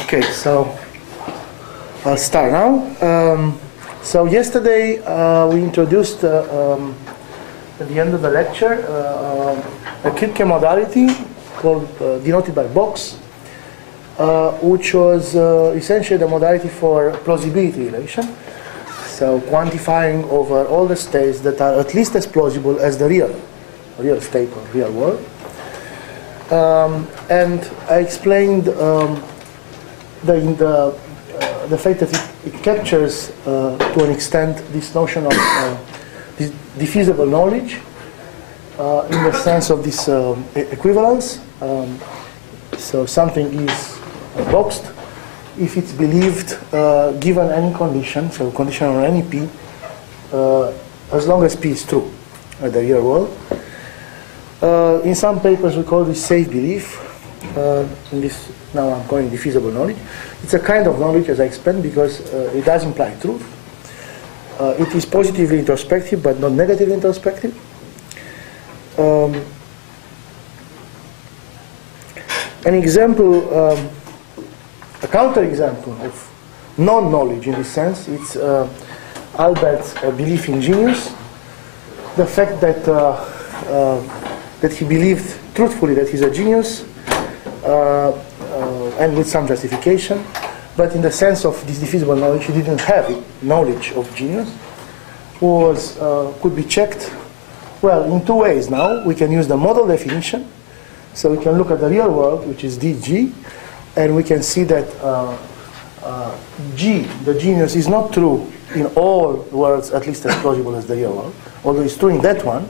Okay, so I'll start now. So yesterday we introduced at the end of the lecture a Kirke modality called denoted by box, which was essentially the modality for plausibility relation. So quantifying over all the states that are at least as plausible as the real state or real world. And I explained the fact that it captures to an extent this notion of this diffusible knowledge in the sense of this equivalence. So something is boxed if it's believed given any condition, so condition on any p, as long as p is true at the real world. In some papers we call this safe belief. In this, now I'm calling diffusible knowledge. It's a kind of knowledge, as I explained, because it does imply truth. It is positively introspective, but not negatively introspective. An example, a counterexample of non-knowledge in this sense, it's Albert's belief in genius. The fact that that he believed truthfully that he's a genius, and with some justification, but in the sense of this diffusible knowledge, he didn't have knowledge of genius, could be checked, well, in two ways now. We can use the model definition, so we can look at the real world, which is DG, and we can see that G, the genius, is not true in all worlds, at least as plausible as the real world, although it's true in that one,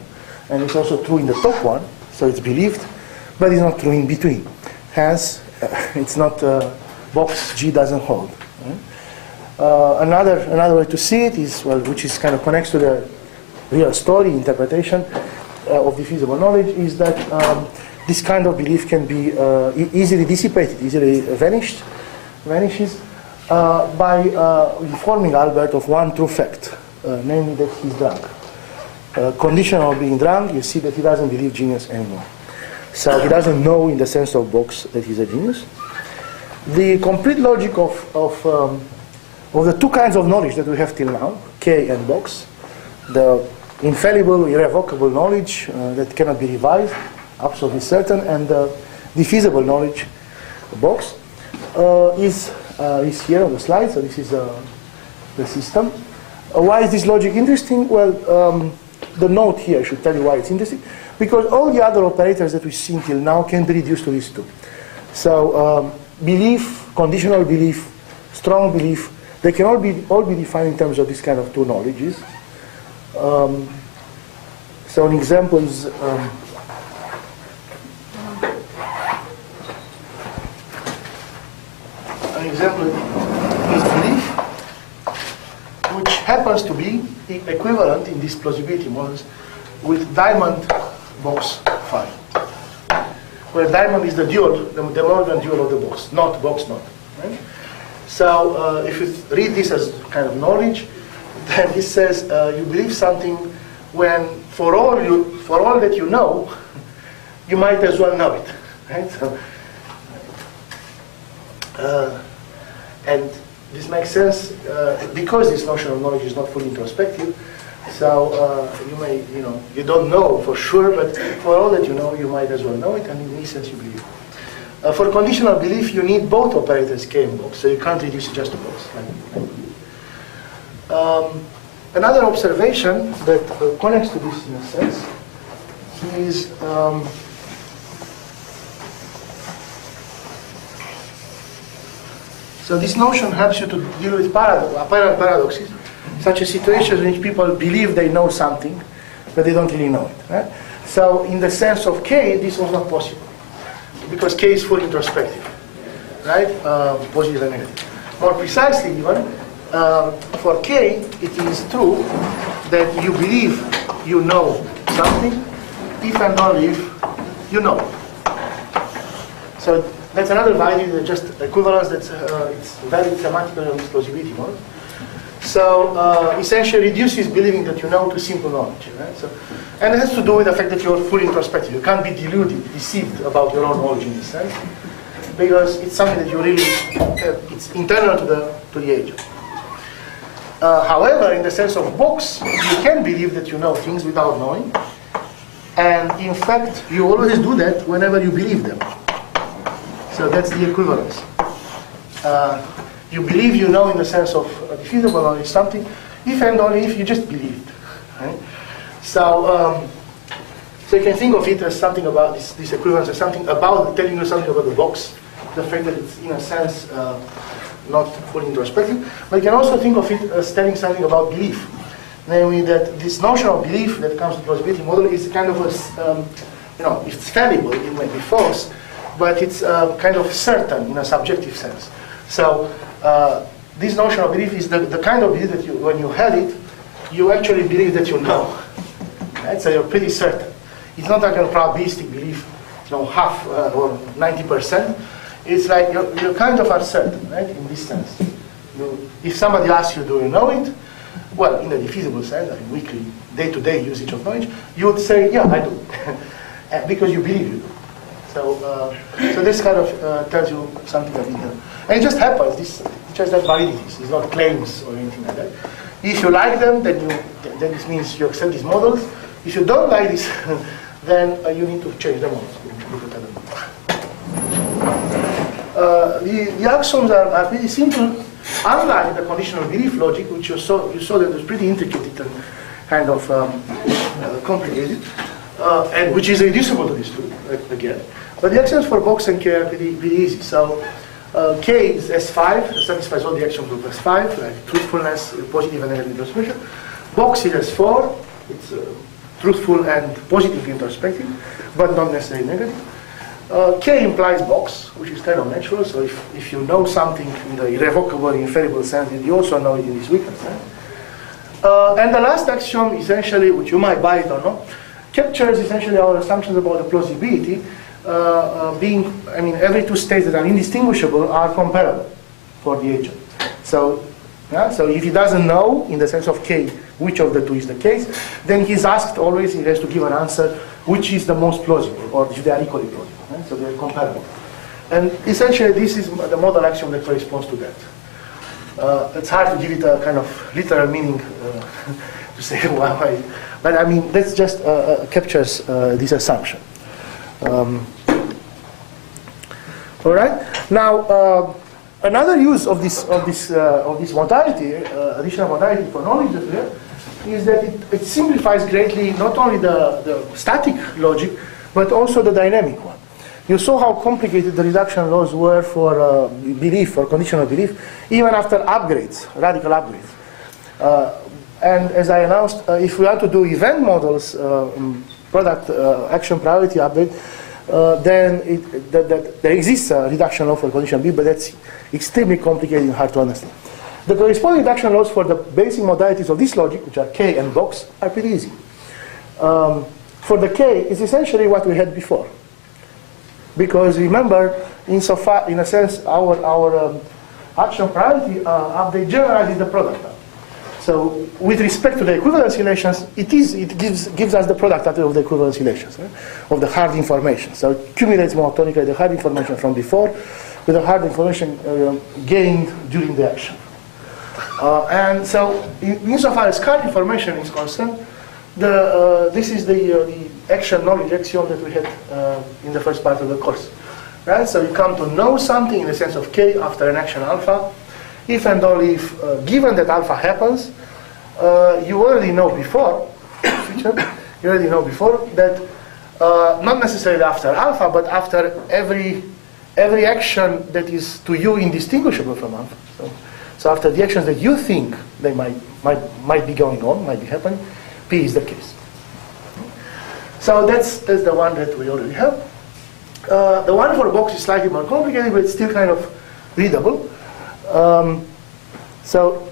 and it's also true in the top one, so it's believed, but it's not true in between. Hence, it's not box G doesn't hold. Another way to see it is, well, which is kind of connects to the real story interpretation of diffusible knowledge, is that this kind of belief can be easily dissipated, easily vanishes by informing Albert of one true fact, namely that he's drunk. Condition of being drunk, you see that he doesn't believe genius anymore. So he doesn't know in the sense of box that he's a genius. The complete logic of the two kinds of knowledge that we have till now, K and box, the infallible, irrevocable knowledge that cannot be revised, absolutely certain, and the diffusible knowledge, box, is here on the slide. So this is the system. Why is this logic interesting? Well, the note here should tell you why it's interesting. Because all the other operators that we've seen till now can be reduced to these two. So belief, conditional belief, strong belief, they can all be defined in terms of this kind of two knowledges. So an example is belief, which happens to be equivalent in these plausibility models with diamond box phi, where diamond is the dual, the Morgan dual of the box, not box not. Right? So if you read this as kind of knowledge, then this says you believe something when for all that you know, you might as well know it. Right? So, and this makes sense because this notion of knowledge is not fully introspective. So you don't know for sure, but for all that you know, you might as well know it, and in this sense you believe. For conditional belief, you need both operators K and box, so you can't reduce it just to box. Another observation that connects to this in a sense is so this notion helps you to deal with apparent paradoxes, such as situations in which people believe they know something, but they don't really know it. Right? So in the sense of K, this was not possible, because K is fully introspective, right? Positive and negative. More precisely even, for K, it is true that you believe you know something, if and only if you know it. So that's another value, that just equivalence that's it's valid thematically on this plausibility model. So essentially reduces believing that you know to simple knowledge. Right? So, and it has to do with the fact that you're fully introspective. You can't be deluded, deceived about your own knowledge in this sense. because it's something that you really, it's internal to the agent. However, in the sense of box, you can believe that you know things without knowing. And in fact, you always do that whenever you believe them. So that's the equivalence. You believe you know in the sense of defeatable knowledge something, if and only if you just believed. Right? So you can think of it as something about this equivalence as something about telling you something about the box, the fact that it's in a sense not fully introspective. But you can also think of it as telling something about belief. Namely, that this notion of belief that comes to plausibility model is kind of a, it's fallible, it may be false, but it's kind of certain in a subjective sense. So this notion of belief is the kind of belief that when you had it, you actually believe that you know. Right? So you're pretty certain. It's not like a probabilistic belief, half or 90%. It's like you kind of are certain, right, in this sense. If somebody asks you, do you know it? Well, in a defeasible sense, like weekly, day-to-day usage of knowledge, you would say, yeah, I do, because you believe you do. So this kind of tells you something of internal. And it just happens. It just has validities. It's not claims or anything like that. If you like them, then this means you accept these models. If you don't like this, then you need to change the models. The axioms are pretty simple, unlike the conditional belief logic, which you saw that was pretty intricate and kind of complicated, and which is reducible to these two, again. But the axioms for box and K are pretty easy. So K is S5, it satisfies all the axioms of S5, like truthfulness, positive and negative introspection. Box is S4, it's truthful and positive introspective, but not necessarily negative. K implies box, which is kind of natural, so if you know something in the irrevocable, infallible sense, you also know it in this weaker sense. And the last axiom, essentially, which you might buy it or not, captures essentially our assumptions about the plausibility, every two states that are indistinguishable are comparable for the agent. So if he doesn't know, in the sense of K, which of the two is the case, then he's asked always, he has to give an answer, which is the most plausible, or if they are equally plausible. Right? So they're comparable. And essentially, this is the model axiom that corresponds to that. It's hard to give it a kind of literal meaning to say why, but I mean, that just captures this assumption. All right. Now, another use of this modality, additional modality for knowledge that we have, is that it simplifies greatly not only the static logic, but also the dynamic one. You saw how complicated the reduction laws were for belief, for conditional belief, even after upgrades, radical upgrades. And as I announced, if we are to do event models, product action priority update, then there exists a reduction law for conditional belief, but that's extremely complicated and hard to understand. The corresponding reduction laws for the basic modalities of this logic, which are K and box, are pretty easy. For the K, it's essentially what we had before. Because remember, in a sense, our action priority update generalizes the product. So with respect to the equivalence relations, it gives us the product of the equivalence relations, right? Of the hard information. So it accumulates monotonically the hard information from before with the hard information gained during the action. And so insofar as hard information is concerned, this is the action knowledge axiom that we had in the first part of the course. Right? So you come to know something in the sense of K after an action alpha, if and only if, given that alpha happens, you already know before, that not necessarily after alpha, but after every action that is to you indistinguishable from alpha. So after the actions that you think they might be going on, might be happening, P is the case. So that's the one that we already have. The one for box is slightly more complicated, but it's still kind of readable. So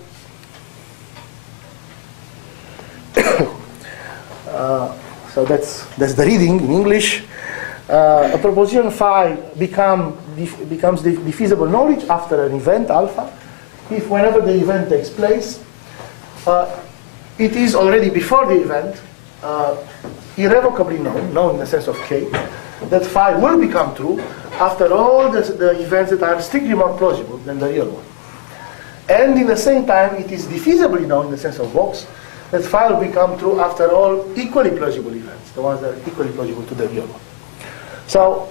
that's the reading in English. A proposition phi becomes defeasible knowledge after an event alpha, if whenever the event takes place, it is already before the event irrevocably known in the sense of K, that phi will become true after all the events that are strictly more plausible than the real one. And in the same time, it is defeasibly known in the sense of box that phi will become true after all equally plausible events, the ones that are equally plausible to the real one. So,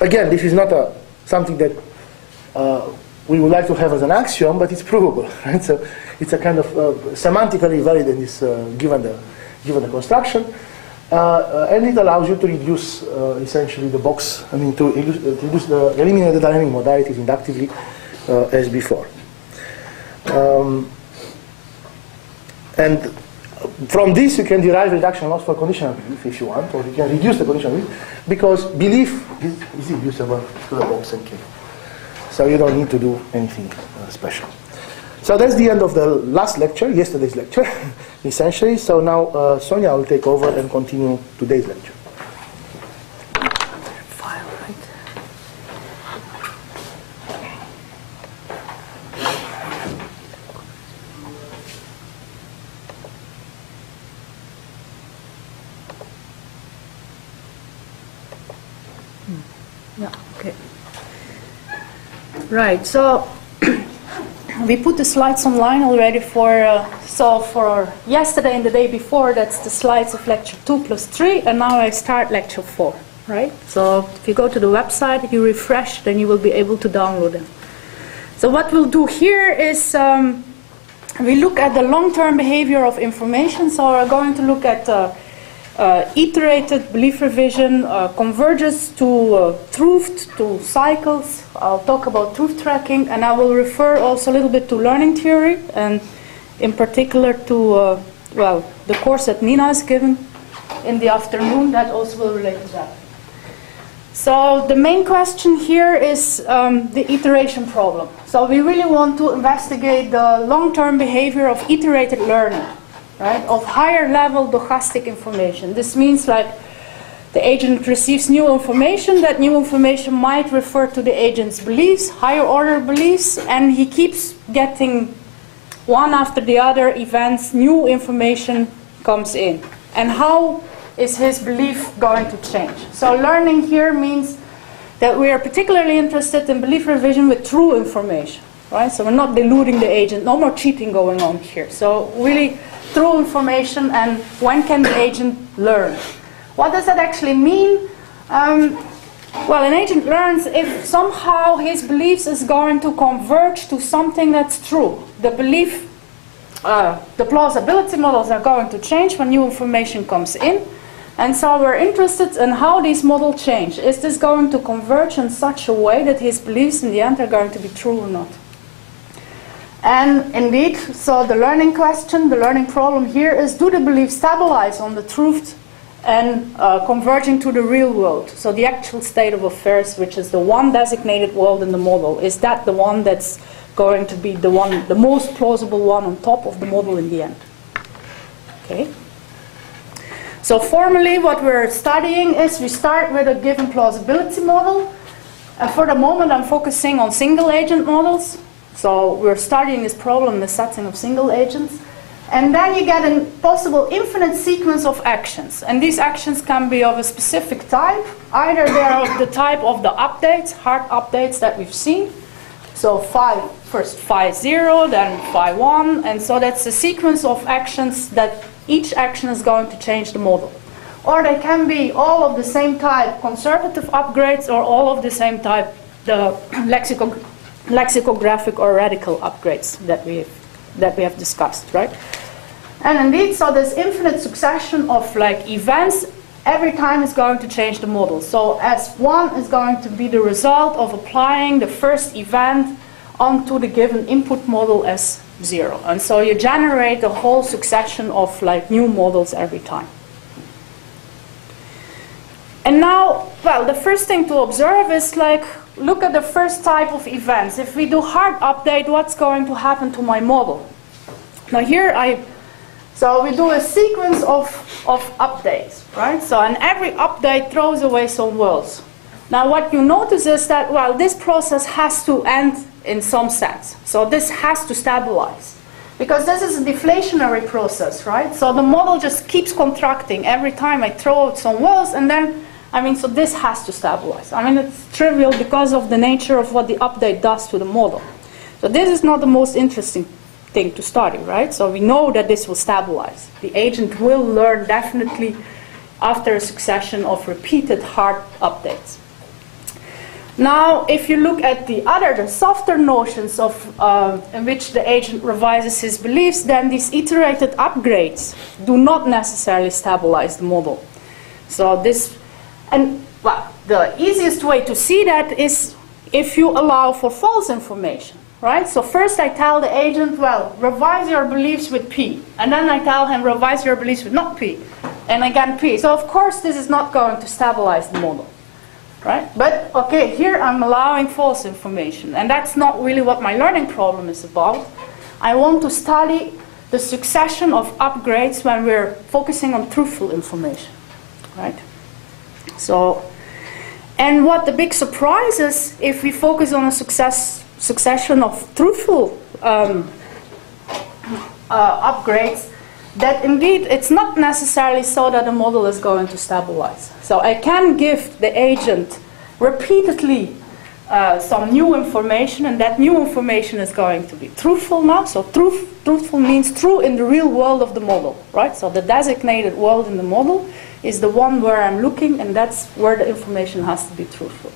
again, this is not something that we would like to have as an axiom, but it's provable. Right? So it's a kind of semantically valid in this, given the construction. And it allows you to reduce essentially the box, I mean, to eliminate the dynamic modalities inductively as before. And from this you can derive reduction loss for conditional belief if you want, or you can reduce the conditional belief, because belief is reducible to the box and K. So you don't need to do anything special. So that's the end of the last lecture, yesterday's lecture, essentially. So now Sonja will take over and continue today's lecture. File, right? Yeah, okay. Right, so we put the slides online already for yesterday and the day before. That's the slides of lecture 2 plus 3, and now I start lecture 4, right? So if you go to the website, you refresh, then you will be able to download them. So what we'll do here is we look at the long-term behavior of information. So we're going to look at iterated belief revision, converges to truth, to cycles. I'll talk about truth tracking, and I will refer also a little bit to learning theory, and in particular to, well, the course that Nina has given in the afternoon. That also will relate to that. So the main question here is the iteration problem. So we really want to investigate the long-term behavior of iterated learning, right, of higher level stochastic information. This means like the agent receives new information. That new information might refer to the agent's beliefs, higher order beliefs, and he keeps getting one after the other events, new information comes in. And how is his belief going to change? So learning here means that we are particularly interested in belief revision with true information, right? So we're not deluding the agent, no more cheating going on here. So really true information, and when can the agent learn? What does that actually mean? Well, an agent learns if somehow his beliefs is going to converge to something that's true. The belief, the plausibility models are going to change when new information comes in. And so we're interested in how these models change. Is this going to converge in such a way that his beliefs in the end are going to be true or not? And indeed, so the learning question, the learning problem here is, do the beliefs stabilize on the truth and converging to the real world? So the actual state of affairs, which is the one designated world in the model, is that the one that's going to be the one, the most plausible one on top of the model in the end? Okay. So formally, what we're studying is we start with a given plausibility model. And for the moment, I'm focusing on single agent models. So we're studying this problem in the setting of single agents. And then you get a possible infinite sequence of actions. And these actions can be of a specific type. Either they're of the type of the updates, hard updates that we've seen. So first phi 0, then phi 1. And so that's a sequence of actions that each action is going to change the model. Or they can be all of the same type, conservative upgrades, or all of the same type, the lexicographic or radical upgrades that we have discussed, right? And indeed, so this infinite succession of like events, every time is going to change the model. So S1 is going to be the result of applying the first event onto the given input model S0. And so you generate a whole succession of like new models every time. And now, well, the first thing to observe is like, look at the first type of events. If we do hard update, what's going to happen to my model? Now here so we do a sequence of updates, right? So and every update throws away some worlds. Now what you notice is that, well, this process has to end in some sense. So this has to stabilize. Because this is a deflationary process, right? So the model just keeps contracting every time I throw out some worlds, and then I mean, so this has to stabilize. I mean, it's trivial because of the nature of what the update does to the model. So this is not the most interesting thing to study, right? So we know that this will stabilize. The agent will learn definitely after a succession of repeated hard updates. Now, if you look at the softer notions of, in which the agent revises his beliefs, then these iterated upgrades do not necessarily stabilize the model. So this, and well, the easiest way to see that is if you allow for false information, right? So first I tell the agent, well, revise your beliefs with P. And then I tell him, revise your beliefs with not P. And again, P. So of course this is not going to stabilize the model. Right? But, okay, here I'm allowing false information. And that's not really what my learning problem is about. I want to study the succession of upgrades when we're focusing on truthful information. Right? So, and what the big surprise is, if we focus on a succession of truthful upgrades, that indeed it's not necessarily so that the model is going to stabilize. So I can give the agent repeatedly some new information, and that new information is going to be truthful now. So truthful means true in the real world of the model, right? So the designated world in the model is the one where I'm looking, and that's where the information has to be truthful.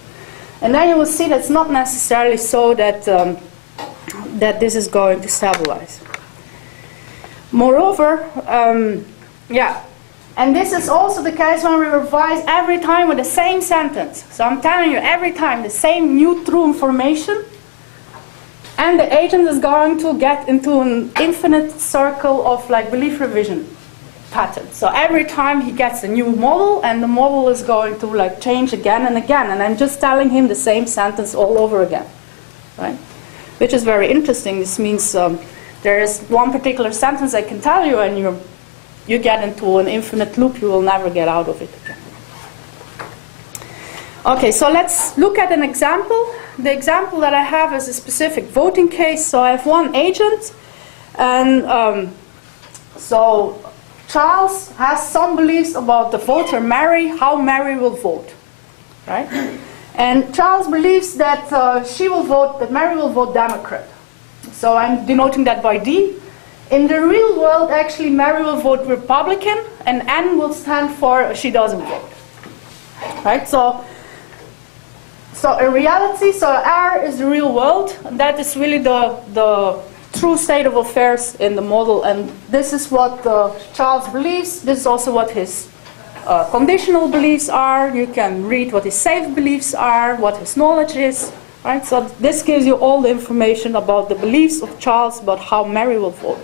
And then you will see that it's not necessarily so that, that this is going to stabilize. Moreover, yeah, and this is also the case when we revise every time with the same sentence. So I'm telling you every time the same new true information, and the agent is going to get into an infinite circle of like belief revision patterns. So every time he gets a new model, and the model is going to like change again and again, and I'm just telling him the same sentence all over again, right? Which is very interesting. This means there is one particular sentence I can tell you, and you get into an infinite loop. You will never get out of it again. Okay, so let's look at an example. The example that I have is a specific voting case. So I have one agent, and so Charles has some beliefs about the voter Mary, how Mary will vote, right? And Charles believes that that Mary will vote Democrat. So I'm denoting that by D. In the real world, actually, Mary will vote Republican, and N will stand for she doesn't vote. Right? So in reality, so R is the real world, and that is really the true state of affairs in the model. And this is what Charles believes. This is also what his conditional beliefs are. You can read what his safe beliefs are, what his knowledge is. Right? So this gives you all the information about the beliefs of Charles about how Mary will vote.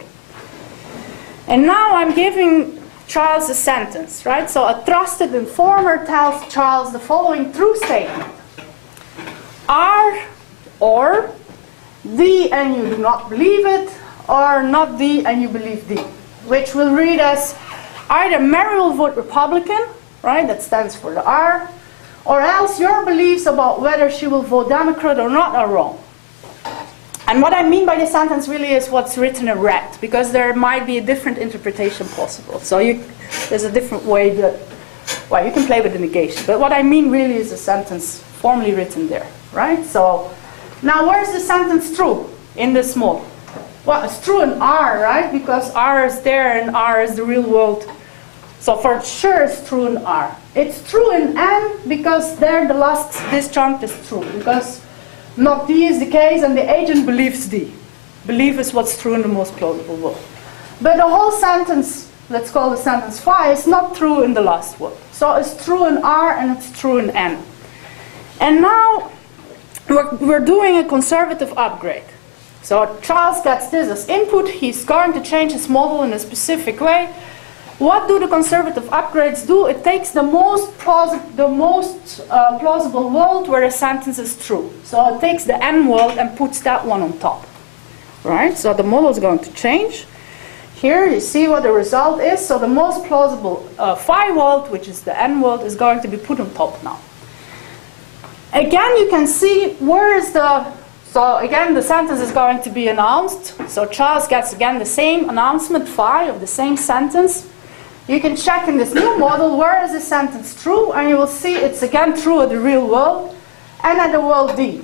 And now I'm giving Charles a sentence, right? So a trusted informer tells Charles the following true statement. R or D and you do not believe it, or not D and you believe D, which will read as either Mary will vote Republican, right? That stands for the R, or else your beliefs about whether she will vote Democrat or not are wrong. And what I mean by the sentence really is what's written in red, because there might be a different interpretation possible. So there's a different way that, well, you can play with the negation. But what I mean really is a sentence formally written there, right? So now where's the sentence true in this model? Well, it's true in R, right? Because R is there and R is the real world. So for sure it's true in R. It's true in N because there this disjunct is true. Because not D is the case and the agent believes D. Belief is what's true in the most plausible world. But the whole sentence, let's call the sentence phi, is not true in the last word. So it's true in R and it's true in N. And now we're doing a conservative upgrade. So Charles gets this as input. He's going to change his model in a specific way. What do the conservative upgrades do? It takes the most plausible world where a sentence is true. So it takes the N world and puts that one on top. Right? So the model is going to change. Here you see what the result is. So the most plausible phi world, which is the N world, is going to be put on top now. Again, you can see where is so again the sentence is going to be announced. So Charles gets again the same announcement phi of the same sentence. you can check in this new model where is the sentence true, and you will see it's again true at the real world and at the world D.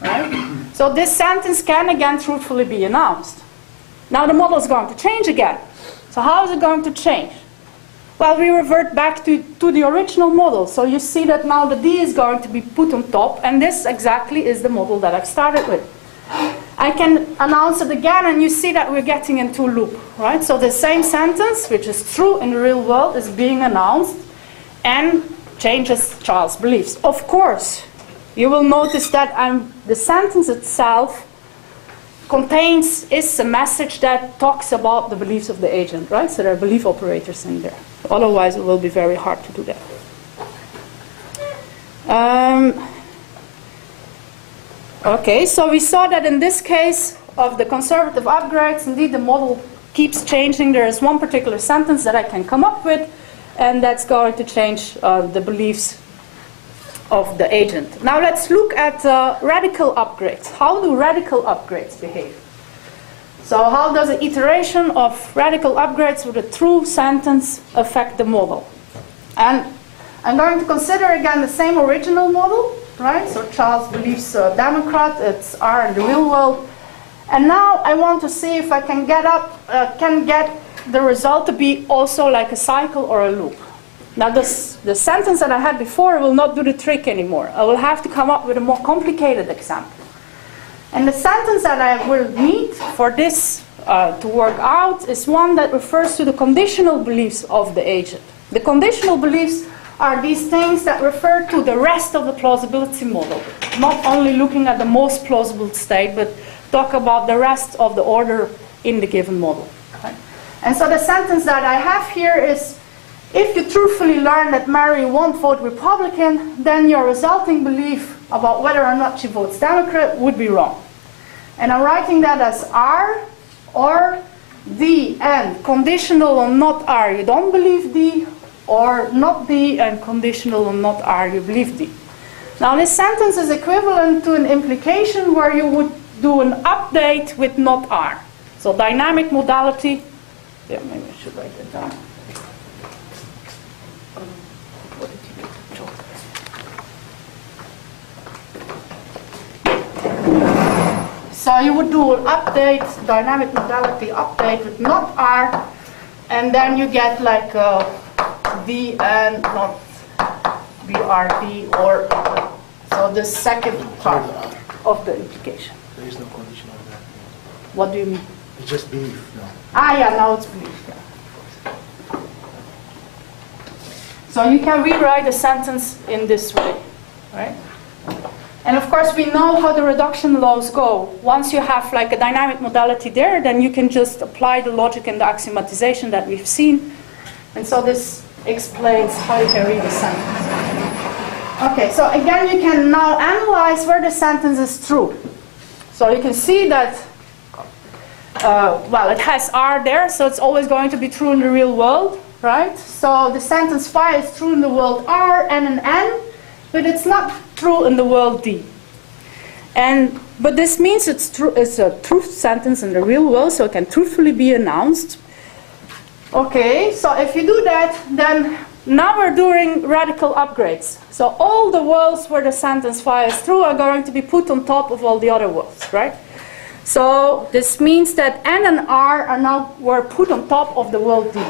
Right? So this sentence can again truthfully be announced. Now the model is going to change again. So how is it going to change? Well, we revert back to the original model. So you see that now the D is going to be put on top, and this exactly is the model that I've started with. I can announce it again, and you see that we're getting into a loop, right? So the same sentence, which is true in the real world, is being announced and changes Charles' beliefs. Of course, you will notice that the sentence itself is a message that talks about the beliefs of the agent, right? So there are belief operators in there. Otherwise, it will be very hard to do that. Okay, so we saw that in this case of the conservative upgrades, indeed the model keeps changing. There is one particular sentence that I can come up with, and that's going to change the beliefs of the agent. Now let's look at radical upgrades. How do radical upgrades behave? So how does an iteration of radical upgrades with a true sentence affect the model? And I'm going to consider again the same original model, right? So Charles believes Democrat, it's R in the real world. And now I want to see if I can get the result to be also like a cycle or a loop. Now the sentence that I had before will not do the trick anymore. I will have to come up with a more complicated example. And the sentence that I will need for this to work out is one that refers to the conditional beliefs of the agent. The conditional beliefs are these things that refer to the rest of the plausibility model, not only looking at the most plausible state, but talk about the rest of the order in the given model. Right? And so the sentence that I have here is, if you truthfully learn that Mary won't vote Republican, then your resulting belief about whether or not she votes Democrat would be wrong. And I'm writing that as R or D and conditional on not R, you don't believe D, or not D and conditional on not R, you believe D. Now this sentence is equivalent to an implication where you would do an update with not R. So dynamic modality, yeah, maybe I should write it down. So you would do an update, dynamic modality update with not R, and then you get like D and not BRD, or so the second part of the implication. There is no condition on that. What do you mean? It's just belief now. Ah, yeah, now it's belief. Yeah. So you can rewrite a sentence in this way, right? And of course, we know how the reduction laws go. Once you have like a dynamic modality there, then you can just apply the logic and the axiomatization that we've seen. And so this explains how you can read a sentence. Okay, so again, you can now analyze where the sentence is true. So you can see that, well, it has R there, so it's always going to be true in the real world, right? So the sentence phi is true in the world R and in N, but it's not true in the world D. But this means it's a truth sentence in the real world, so it can truthfully be announced. Okay, so if you do that, then now we're doing radical upgrades. So all the worlds where the sentence phi is true are going to be put on top of all the other worlds, right? So this means that N and R were put on top of the world D.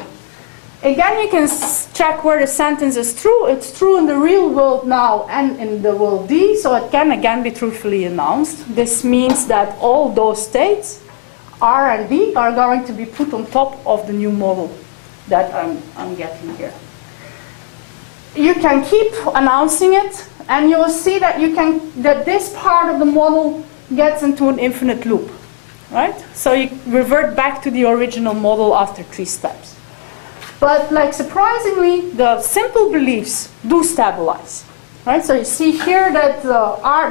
Again, you can check where the sentence is true. It's true in the real world now and in the world D, so it can again be truthfully announced. This means that all those states, R and D, are going to be put on top of the new model that I'm getting here. You can keep announcing it, and you will see that that this part of the model gets into an infinite loop, right? So you revert back to the original model after 3 steps. But like surprisingly, the simple beliefs do stabilize, right? So you see here that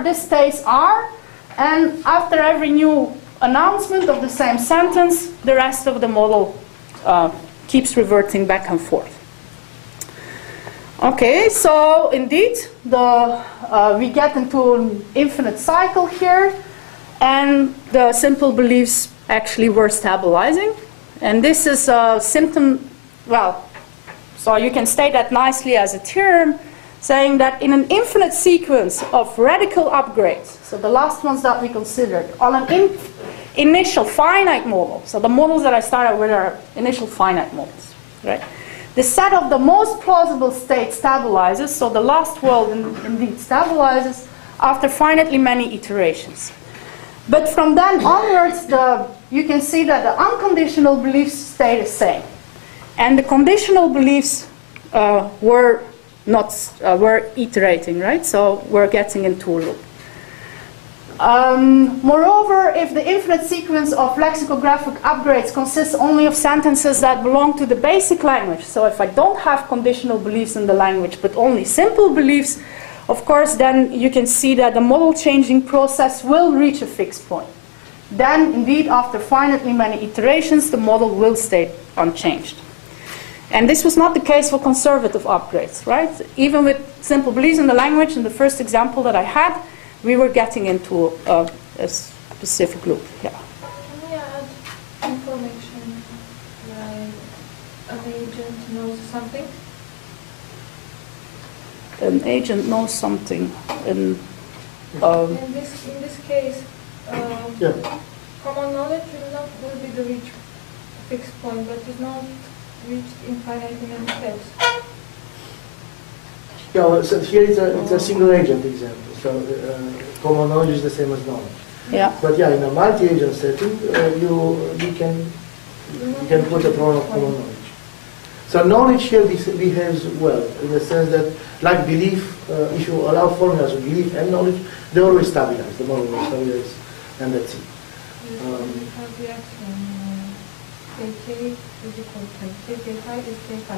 this stays R, and after every new announcement of the same sentence, the rest of the model keeps reverting back and forth. Okay, so indeed, we get into an infinite cycle here, and the simple beliefs actually were stabilizing. And this is a symptom, well, So you can state that nicely as a theorem, saying that in an infinite sequence of radical upgrades, so the last ones that we considered, on an initial finite model, so the models that I started with are initial finite models, right? The set of the most plausible state stabilizes, so the last world indeed stabilizes after finitely many iterations. But from then onwards, you can see that the unconditional beliefs stay the same. And the conditional beliefs were iterating, right? So we're getting into a loop. Moreover, if the infinite sequence of lexicographic upgrades consists only of sentences that belong to the basic language, so if I don't have conditional beliefs in the language but only simple beliefs, of course then you can see that the model changing process will reach a fixed point. Then indeed after finitely many iterations the model will stay unchanged. And this was not the case for conservative upgrades, right? Even with simple beliefs in the language, in the first example that I had, we were getting into a specific loop. Yeah. Can we add information like an agent knows something? An agent knows something. In this case, Yeah. common knowledge will be the reach fixed point, but is not reached infinitely many steps. Yeah, well, so here it's a single agent example. So common knowledge is the same as knowledge. Yeah. But yeah, in a multi-agent setting, you can put a problem of common knowledge. So knowledge here behaves well in the sense that, like belief, if you allow formulas of belief and knowledge, they always stabilize. The model will stabilize, and that's it. Have the action K is equal to K5 is K5.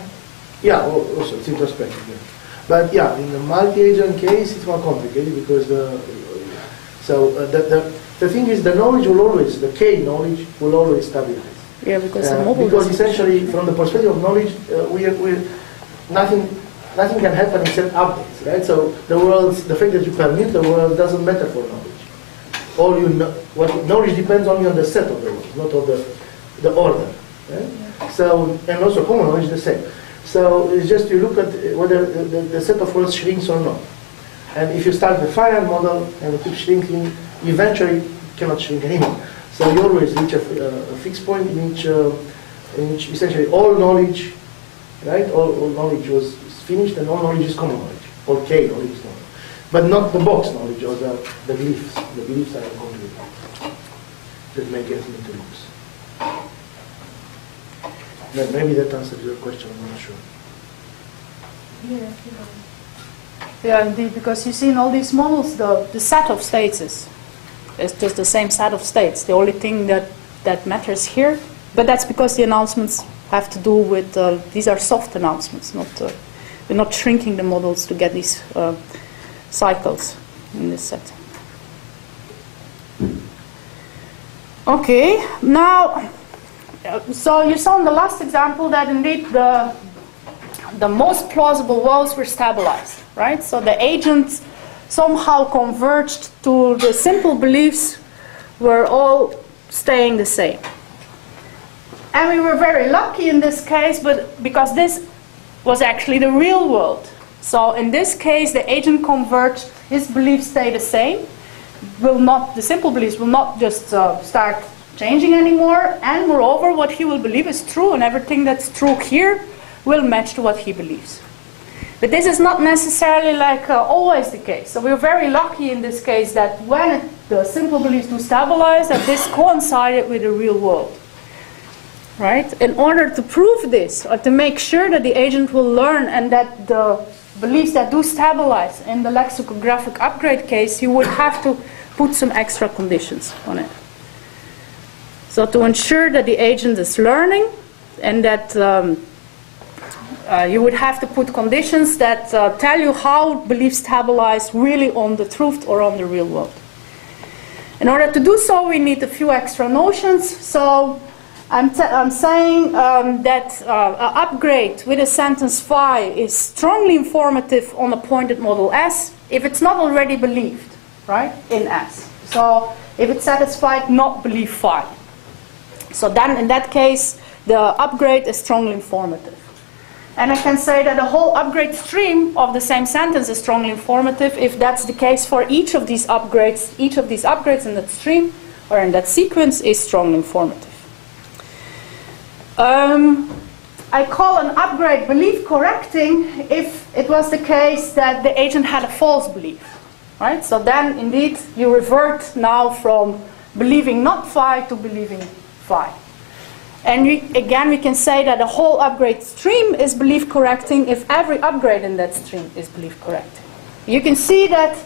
Yeah, also it's introspective. Yeah. But yeah, in the multi-agent case, it's more complicated because the thing is the knowledge will always, the K knowledge will always stabilize. Yeah, because the model. Because essentially, from the perspective of knowledge, nothing can happen except updates, right? So the fact that you permit the world doesn't matter for knowledge. All you know, what knowledge depends only on the set of the world, not on the order. Right? Yeah. So, and also common knowledge is the same. So it's just you look at whether the set of words shrinks or not. And if you start with a finite model and you keep shrinking, eventually it cannot shrink anymore. So you always reach a fixed point in which essentially all knowledge, right? All knowledge was finished and all knowledge is common knowledge, or K knowledge is knowledge. But not the box knowledge or the beliefs. The beliefs are incomplete. That may get into loops. Maybe that answers your question, I'm not sure. Yes, Yeah, indeed, because you see in all these models, the set of states is just the same set of states. The only thing that matters here, but that's because the announcements have to do with, these are soft announcements, we're not shrinking the models to get these cycles in this set. Okay, now, so you saw in the last example that indeed the most plausible worlds were stabilized, right? So the agents somehow converged to the simple beliefs were all staying the same. And we were very lucky in this case, but because this was actually the real world. So in this case, the agent converged, his beliefs stay the same. The simple beliefs will not just start changing anymore, and moreover, what he will believe is true, and everything that's true here will match to what he believes. But this is not necessarily like always the case. So we're very lucky in this case that when the simple beliefs do stabilize, that this coincided with the real world. Right? In order to prove this, or to make sure that the agent will learn and that the beliefs that do stabilize in the lexicographic upgrade case, you would have to put some extra conditions on it. So to ensure that the agent is learning and that you would have to put conditions that tell you how beliefs stabilize really on the truth or on the real world. In order to do so, we need a few extra notions. So I'm saying that an upgrade with a sentence phi is strongly informative on a pointed model S if it's not already believed, right, in S. So if it's satisfied not believe phi. So then in that case, the upgrade is strongly informative. And I can say that the whole upgrade stream of the same sentence is strongly informative if that's the case for each of these upgrades. Each of these upgrades in that stream or in that sequence is strongly informative. I call an upgrade belief correcting if it was the case that the agent had a false belief. Right? So then indeed you revert now from believing not phi to believing phi. And again, we can say that the whole upgrade stream is belief correcting if every upgrade in that stream is belief correcting. You can see that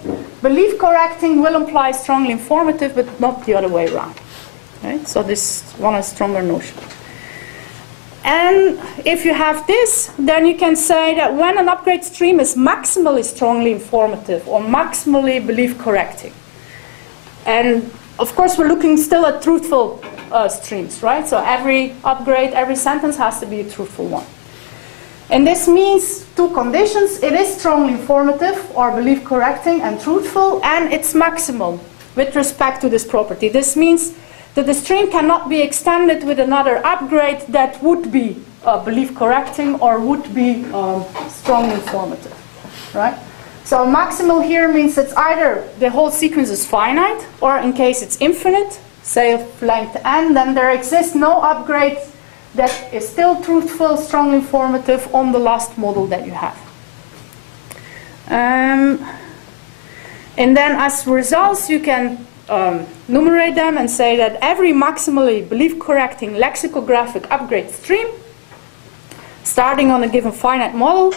belief correcting will imply strongly informative, but not the other way around. Right? So this one is a stronger notion. And if you have this, then you can say that when an upgrade stream is maximally strongly informative or maximally belief correcting. And of course, we're looking still at truthful streams, right? So every upgrade, every sentence has to be a truthful one. And this means two conditions. It is strongly informative or belief correcting and truthful, and it's maximal with respect to this property. This means that the stream cannot be extended with another upgrade that would be belief correcting or would be strongly informative, right? So maximal here means it's either the whole sequence is finite, or in case it's infinite, say of length n, then there exists no upgrade that is still truthful, strongly informative on the last model that you have. And then as results, you can numerate them and say that every maximally belief-correcting lexicographic upgrade stream, starting on a given finite model,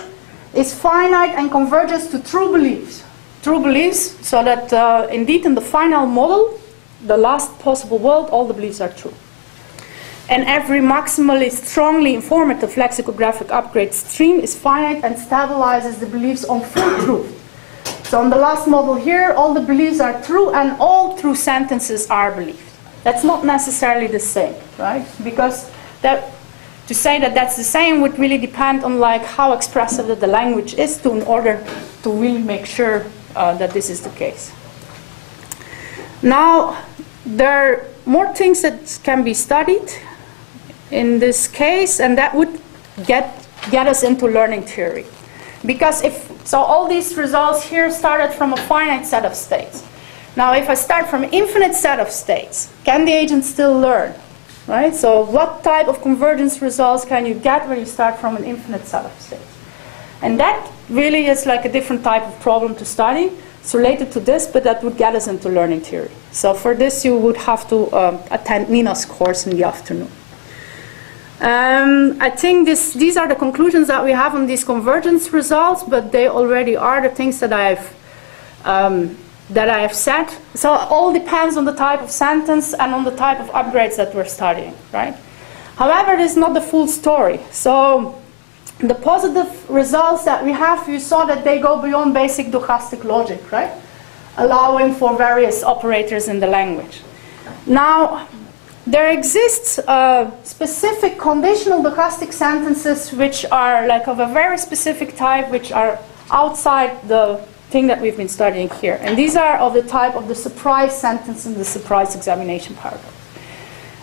is finite and converges to true beliefs. True beliefs, so that indeed in the final model, the last possible world, all the beliefs are true. And every maximally strongly informative lexicographic upgrade stream is finite and stabilizes the beliefs on full truth. So on the last model here, all the beliefs are true and all true sentences are believed. That's not necessarily the same, right? Because to say that that's the same would really depend on like how expressive the language is in order to really make sure that this is the case. Now, there are more things that can be studied in this case, and that would get us into learning theory. Because so all these results here started from a finite set of states. Now, if I start from an infinite set of states, can the agent still learn? Right? So what type of convergence results can you get when you start from an infinite set of states? And that really is like a different type of problem to study. It's related to this, but that would get us into learning theory. So for this, you would have to attend Nina's course in the afternoon. I think these are the conclusions that we have on these convergence results, but they already are the things that I have said. So it all depends on the type of sentence and on the type of upgrades that we're studying, right? However, it is not the full story. So the positive results that we have, you saw that they go beyond basic stochastic logic, right? Allowing for various operators in the language. Now, there exists specific conditional stochastic sentences which are like of a very specific type, which are outside the thing that we've been studying here. And these are of the type of the surprise sentence and the surprise examination paradox.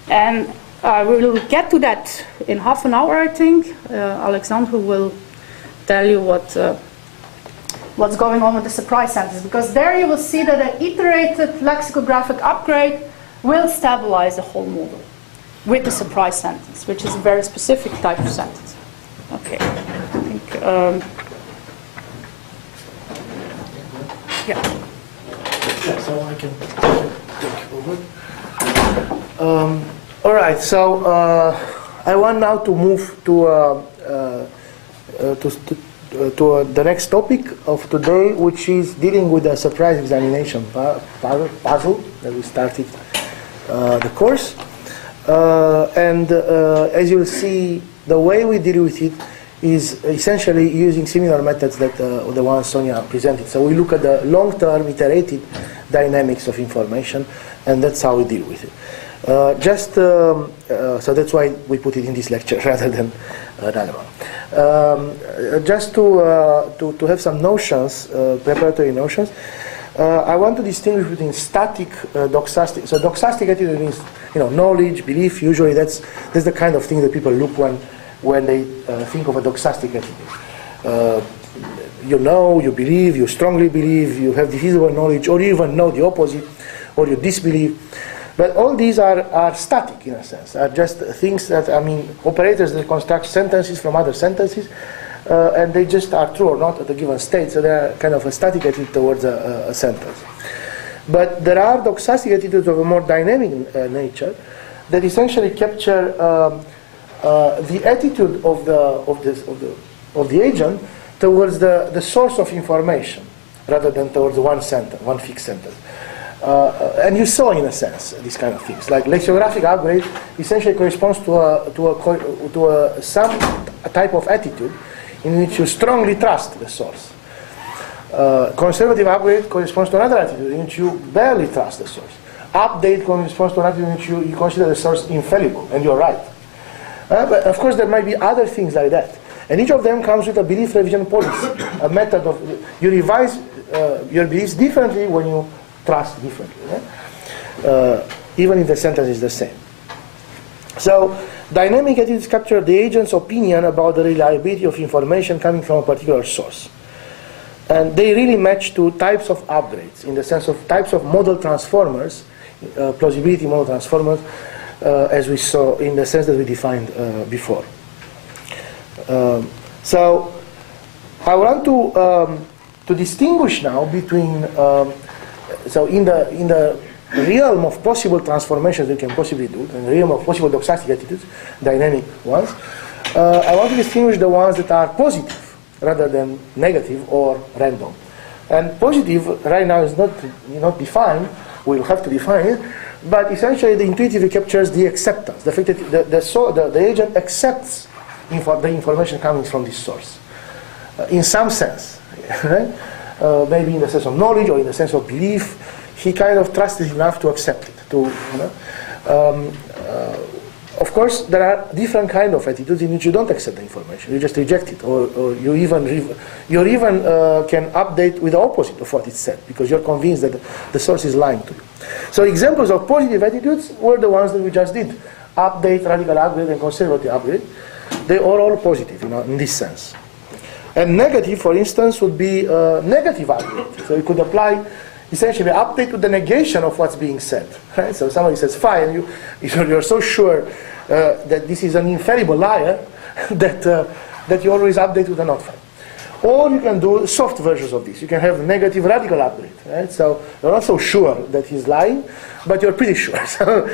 And we will get to that in half an hour, I think. Alexandru will tell you what's going on with the surprise sentence, because there you will see that an iterated lexicographic upgrade will stabilize the whole model with the surprise sentence, which is a very specific type of sentence. Okay, I think, yeah. Yeah, so I can take over. All right, so I want now to move to the next topic of today, which is dealing with the surprise examination puzzle that we started the course. As you'll see, the way we deal with it is essentially using similar methods that the one Sonja presented. So we look at the long-term iterated dynamics of information, and that's how we deal with it. So that's why we put it in this lecture rather than another one. Just to have some notions, preparatory notions, I want to distinguish between static doxastic. So doxastic attitude means knowledge, belief. Usually that's the kind of thing that people look when when they think of a doxastic attitude. You know, you believe, you strongly believe, you have defeasible knowledge, or you even know the opposite, or you disbelieve. But all these are static, in a sense, are just things that, I mean, operators that construct sentences from other sentences, and they just are true or not at a given state, so they are kind of a static attitude towards a sentence. But there are doxastic attitudes of a more dynamic nature that essentially capture the attitude of the agent towards the source of information, rather than towards one sentence, one fixed sentence. And you saw, in a sense, these kind of things. Like lexicographic upgrade essentially corresponds to some type of attitude in which you strongly trust the source. Conservative upgrade corresponds to another attitude in which you barely trust the source. Update corresponds to an attitude in which you consider the source infallible, and you're right. But of course, there might be other things like that. And each of them comes with a belief revision policy, a method of, you revise your beliefs differently when you trust differently, even if the sentence is the same. So, dynamic attitudes capture the agent's opinion about the reliability of information coming from a particular source. And they really match to types of upgrades, in the sense of types of model transformers, plausibility model transformers, as we saw in the sense that we defined before. So I want to distinguish now between so in the realm of possible transformations we can possibly do, in the realm of possible doxastic attitudes, dynamic ones, I want to distinguish the ones that are positive rather than negative or random. And positive right now is not defined. We'll have to define it. But essentially, the intuitively captures the acceptance, the fact that the agent accepts the information coming from this source, in some sense, right? Maybe in the sense of knowledge or in the sense of belief, he kind of trusted enough to accept it. Of course, there are different kinds of attitudes in which you don't accept the information; you just reject it, or you even can update with the opposite of what it said because you're convinced that the source is lying to you. So examples of positive attitudes were the ones that we just did: update, radical upgrade, and conservative upgrade. They are all positive, in this sense. And negative, for instance, would be negative upgrade. So you could apply essentially update to the negation of what's being said. Right? So somebody says phi, and you're so sure that this is an infallible liar that you always update with a not phi. Or you can do soft versions of this. You can have negative radical upgrade. Right? So you're not so sure that he's lying, but you're pretty sure. So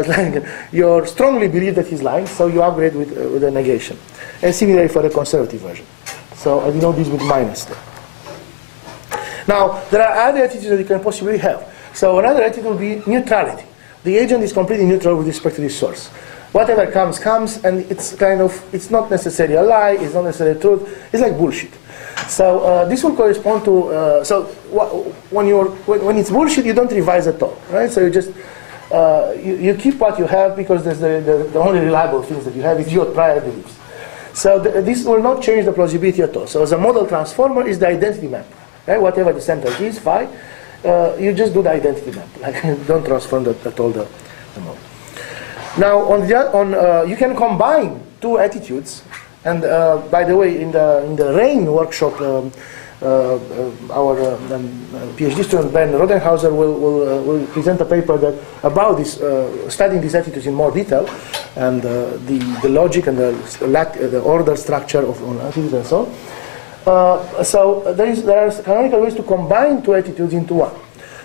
it's like you strongly believe that he's lying, so you upgrade with a negation. And similarly for the conservative version. So I denote this with minus there. Now, there are other attitudes that you can possibly have. So another attitude will be neutrality. The agent is completely neutral with respect to this source. Whatever comes, and it's not necessarily a lie, it's not necessarily truth, it's like bullshit. So this will correspond to, when it's bullshit, you don't revise at all, right? So you just, you keep what you have because the only reliable things that you have is your prior beliefs. So this will not change the plausibility at all. So as a model transformer is the identity map, right? Whatever the sentence is, phi, you just do the identity map. Like don't transform at all the model. Now you can combine two attitudes. And by the way, in the RAIN workshop, our PhD student Ben Rodenhauser will present a paper about this, studying these attitudes in more detail, and the logic and the order structure of attitudes and so on. So there are canonical ways to combine two attitudes into one.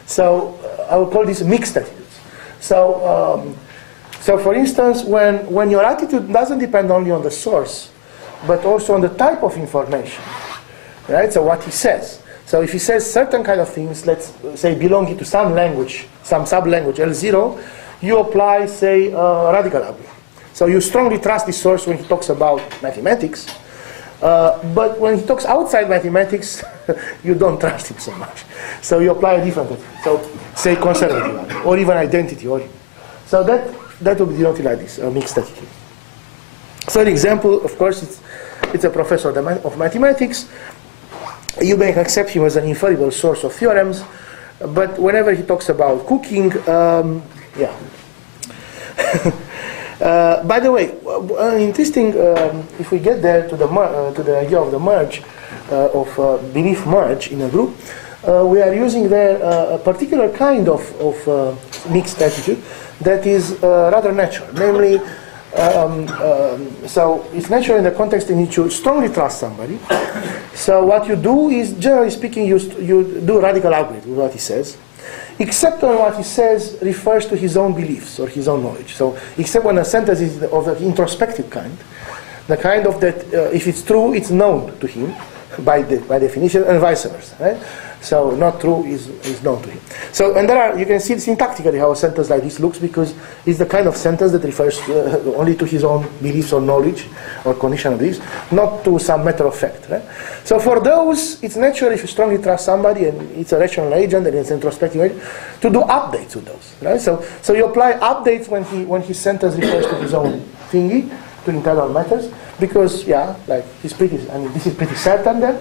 So I will call this mixed attitudes. So for instance, when your attitude doesn't depend only on the source, but also on the type of information, right? So what he says. So if he says certain kind of things, let's say belonging to some language, some sub-language, L0, you apply, say, radical upgrade. So you strongly trust the source when he talks about mathematics, but when he talks outside mathematics, you don't trust him so much. So you apply a different attitude. So say conservative, or even identity. So that would be denoted like this, a mixed attitude. So an example, of course, it's a professor of mathematics. You may accept him as an infallible source of theorems, but whenever he talks about cooking, By the way, interesting, if we get there to the idea of the merge, of belief merge in a group, we are using there a particular kind of mixed attitude that is rather natural. Namely, so it's natural in the context in which you strongly trust somebody. So what you do is, generally speaking, you do radical upgrade with what he says, except when what he says refers to his own beliefs or his own knowledge. So except when a sentence is of the introspective kind, the kind of that if it's true, it's known to him by definition, and vice versa, right? So not true is known to him. So, and there are, you can see syntactically how a sentence like this looks, because it's the kind of sentence that refers only to his own beliefs or knowledge or conditional beliefs, not to some matter of fact, right? So for those, it's natural if you strongly trust somebody and it's a rational agent and it's introspective agent, to do updates with those, right? So you apply updates when his sentence refers to his own thingy, to internal matters, because like this is pretty certain then,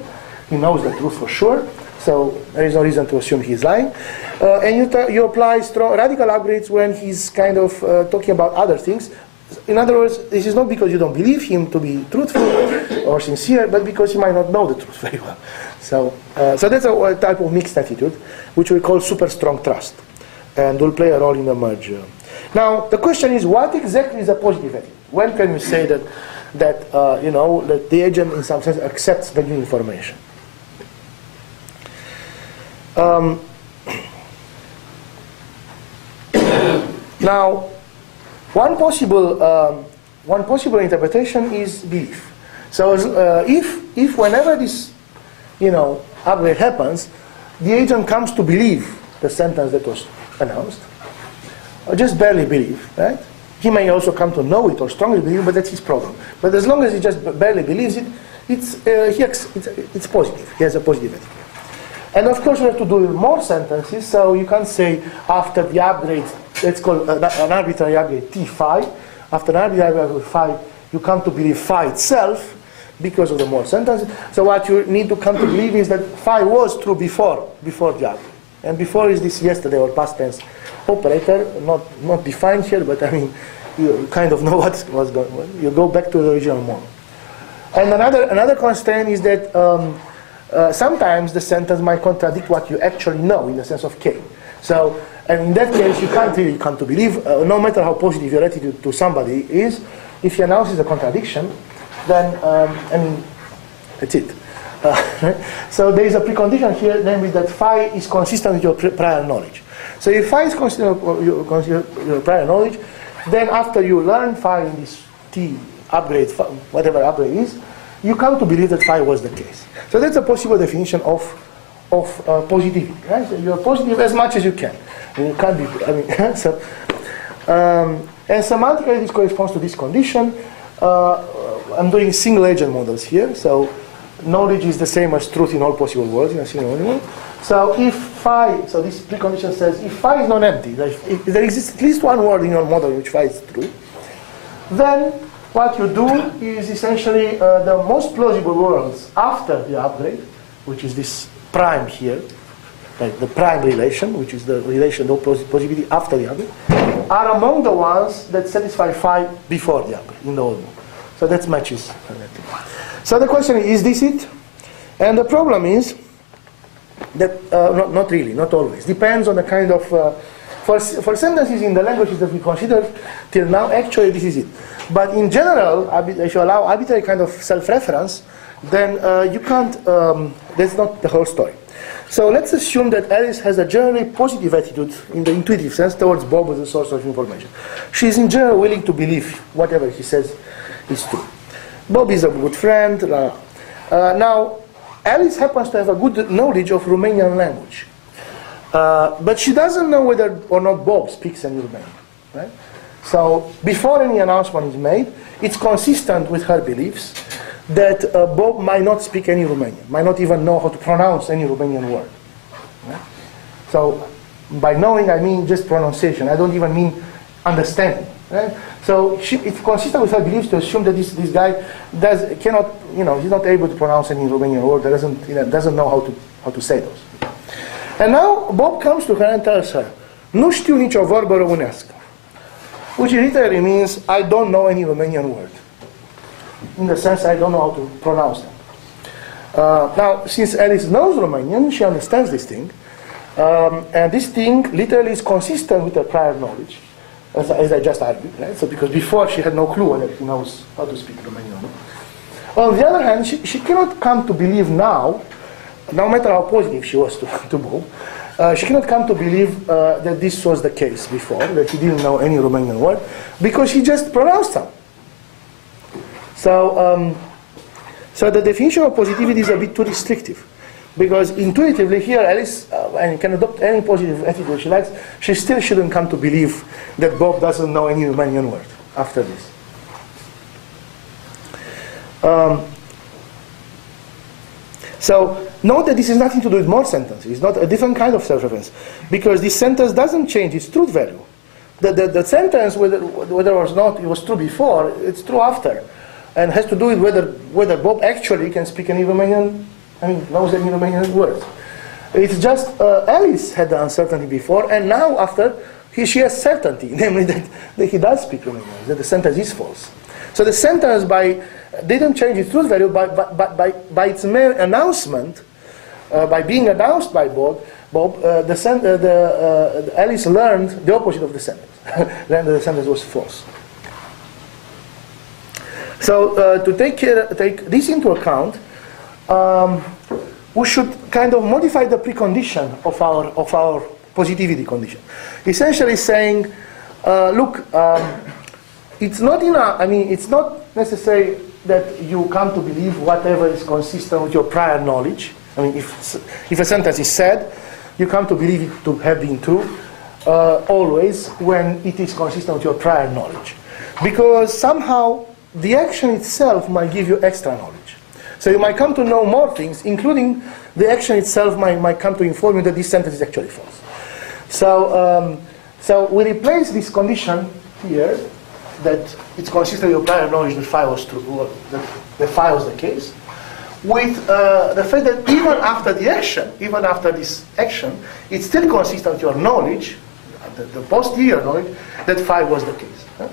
he knows the truth for sure. So there is no reason to assume he's lying. And you apply strong radical upgrades when he's kind of talking about other things. In other words, this is not because you don't believe him to be truthful or sincere, but because he might not know the truth very well. So that's a type of mixed attitude, which we call super strong trust, and will play a role in the merge. Now, the question is, what exactly is a positive attitude? When can we say that that the agent in some sense accepts the new information? Now, one possible interpretation is belief. So if whenever this upgrade happens, the agent comes to believe the sentence that was announced, or just barely believe, right? He may also come to know it or strongly believe, but that's his problem. But as long as he just barely believes it, it's positive. He has a positive attitude. And of course, we have to do more sentences, so you can't say after the upgrade, let's call an arbitrary upgrade T phi. After an arbitrary upgrade phi, you come to believe phi itself because of the more sentences. So what you need to come to believe is that phi was true before the upgrade. And before is this yesterday or past tense operator, not defined here, but I mean, you kind of know what's going on. You go back to the original model. And another constraint is that sometimes the sentence might contradict what you actually know in the sense of K. So, and in that case, you can't really come to believe, no matter how positive your attitude to somebody is, if he announces a contradiction, then, that's it. So there is a precondition here, namely that phi is consistent with your prior knowledge. So if phi is consistent with your prior knowledge, then after you learn phi in this T upgrade, whatever upgrade is, you come to believe that phi was the case. So that's a possible definition of positivity, right? So you're positive as much as you can. You can't be, and semantically this corresponds to this condition. I'm doing single agent models here, so knowledge is the same as truth in all possible worlds in a single agent. So if phi, so this precondition says if phi is non-empty, if there exists at least one word in your model in which phi is true, then what you do is essentially the most plausible worlds after the upgrade, which is this prime here, like the prime relation, which is the relation of plausibility after the upgrade, are among the ones that satisfy phi before the upgrade in the old model. So that matches. So the question is this it? And the problem is that, not really, not always. Depends on the kind of, for sentences in the languages that we considered till now, actually this is it. But in general, if you allow arbitrary kind of self-reference, then you can't, that's not the whole story. So let's assume that Alice has a generally positive attitude in the intuitive sense towards Bob as a source of information. She is in general willing to believe whatever he says is true. Bob is a good friend. Now, Alice happens to have a good knowledge of Romanian language. But she doesn't know whether or not Bob speaks any Romanian, right? So before any announcement is made, it's consistent with her beliefs that Bob might not speak any Romanian, might not even know how to pronounce any Romanian word. Right? So by knowing, I mean just pronunciation. I don't even mean understanding. Right? So it's consistent with her beliefs to assume that this guy cannot, he's not able to pronounce any Romanian word, doesn't know how to say those. And now Bob comes to her and tells her, "Nu știu nicio vorbă românească." which literally means I don't know any Romanian word. In the sense I don't know how to pronounce them. Now, since Alice knows Romanian, she understands this thing. And this thing literally is consistent with her prior knowledge, as I just argued. Right? So because before she had no clue whether she knows how to speak Romanian. On the other hand, she cannot come to believe now, no matter how positive she was to Bob, she cannot come to believe that this was the case before, that he didn't know any Romanian word, because he just pronounced them. So, so the definition of positivity is a bit too restrictive, because intuitively here Alice and can adopt any positive attitude she likes, she still shouldn't come to believe that Bob doesn't know any Romanian word after this. So note that this has nothing to do with more sentences. It's not a different kind of self-reference, because this sentence doesn't change its truth value. The sentence, whether or not it was true before, it's true after, and has to do with whether Bob actually can speak any Romanian, knows any Romanian words. It's just Alice had the uncertainty before, and now after she has certainty, namely that he does speak Romanian, that the sentence is false. So the sentence didn't change its truth value by its mere announcement, by being announced by Bob, Alice learned the opposite of the sentence. Learned that the sentence was false. So to take this into account, we should kind of modify the precondition of our positivity condition. Essentially saying, look, it's not it's not necessary that you come to believe whatever is consistent with your prior knowledge. If a sentence is said, you come to believe it to have been true always when it is consistent with your prior knowledge. Because somehow the action itself might give you extra knowledge. So you might come to know more things, including the action itself might come to inform you that this sentence is actually false. So, so we replace this condition here, that it's consistent with your prior knowledge that phi was true, that phi was the case, with the fact that even after the action, even after this action, it's still consistent with your knowledge, the posterior knowledge, that phi was the case.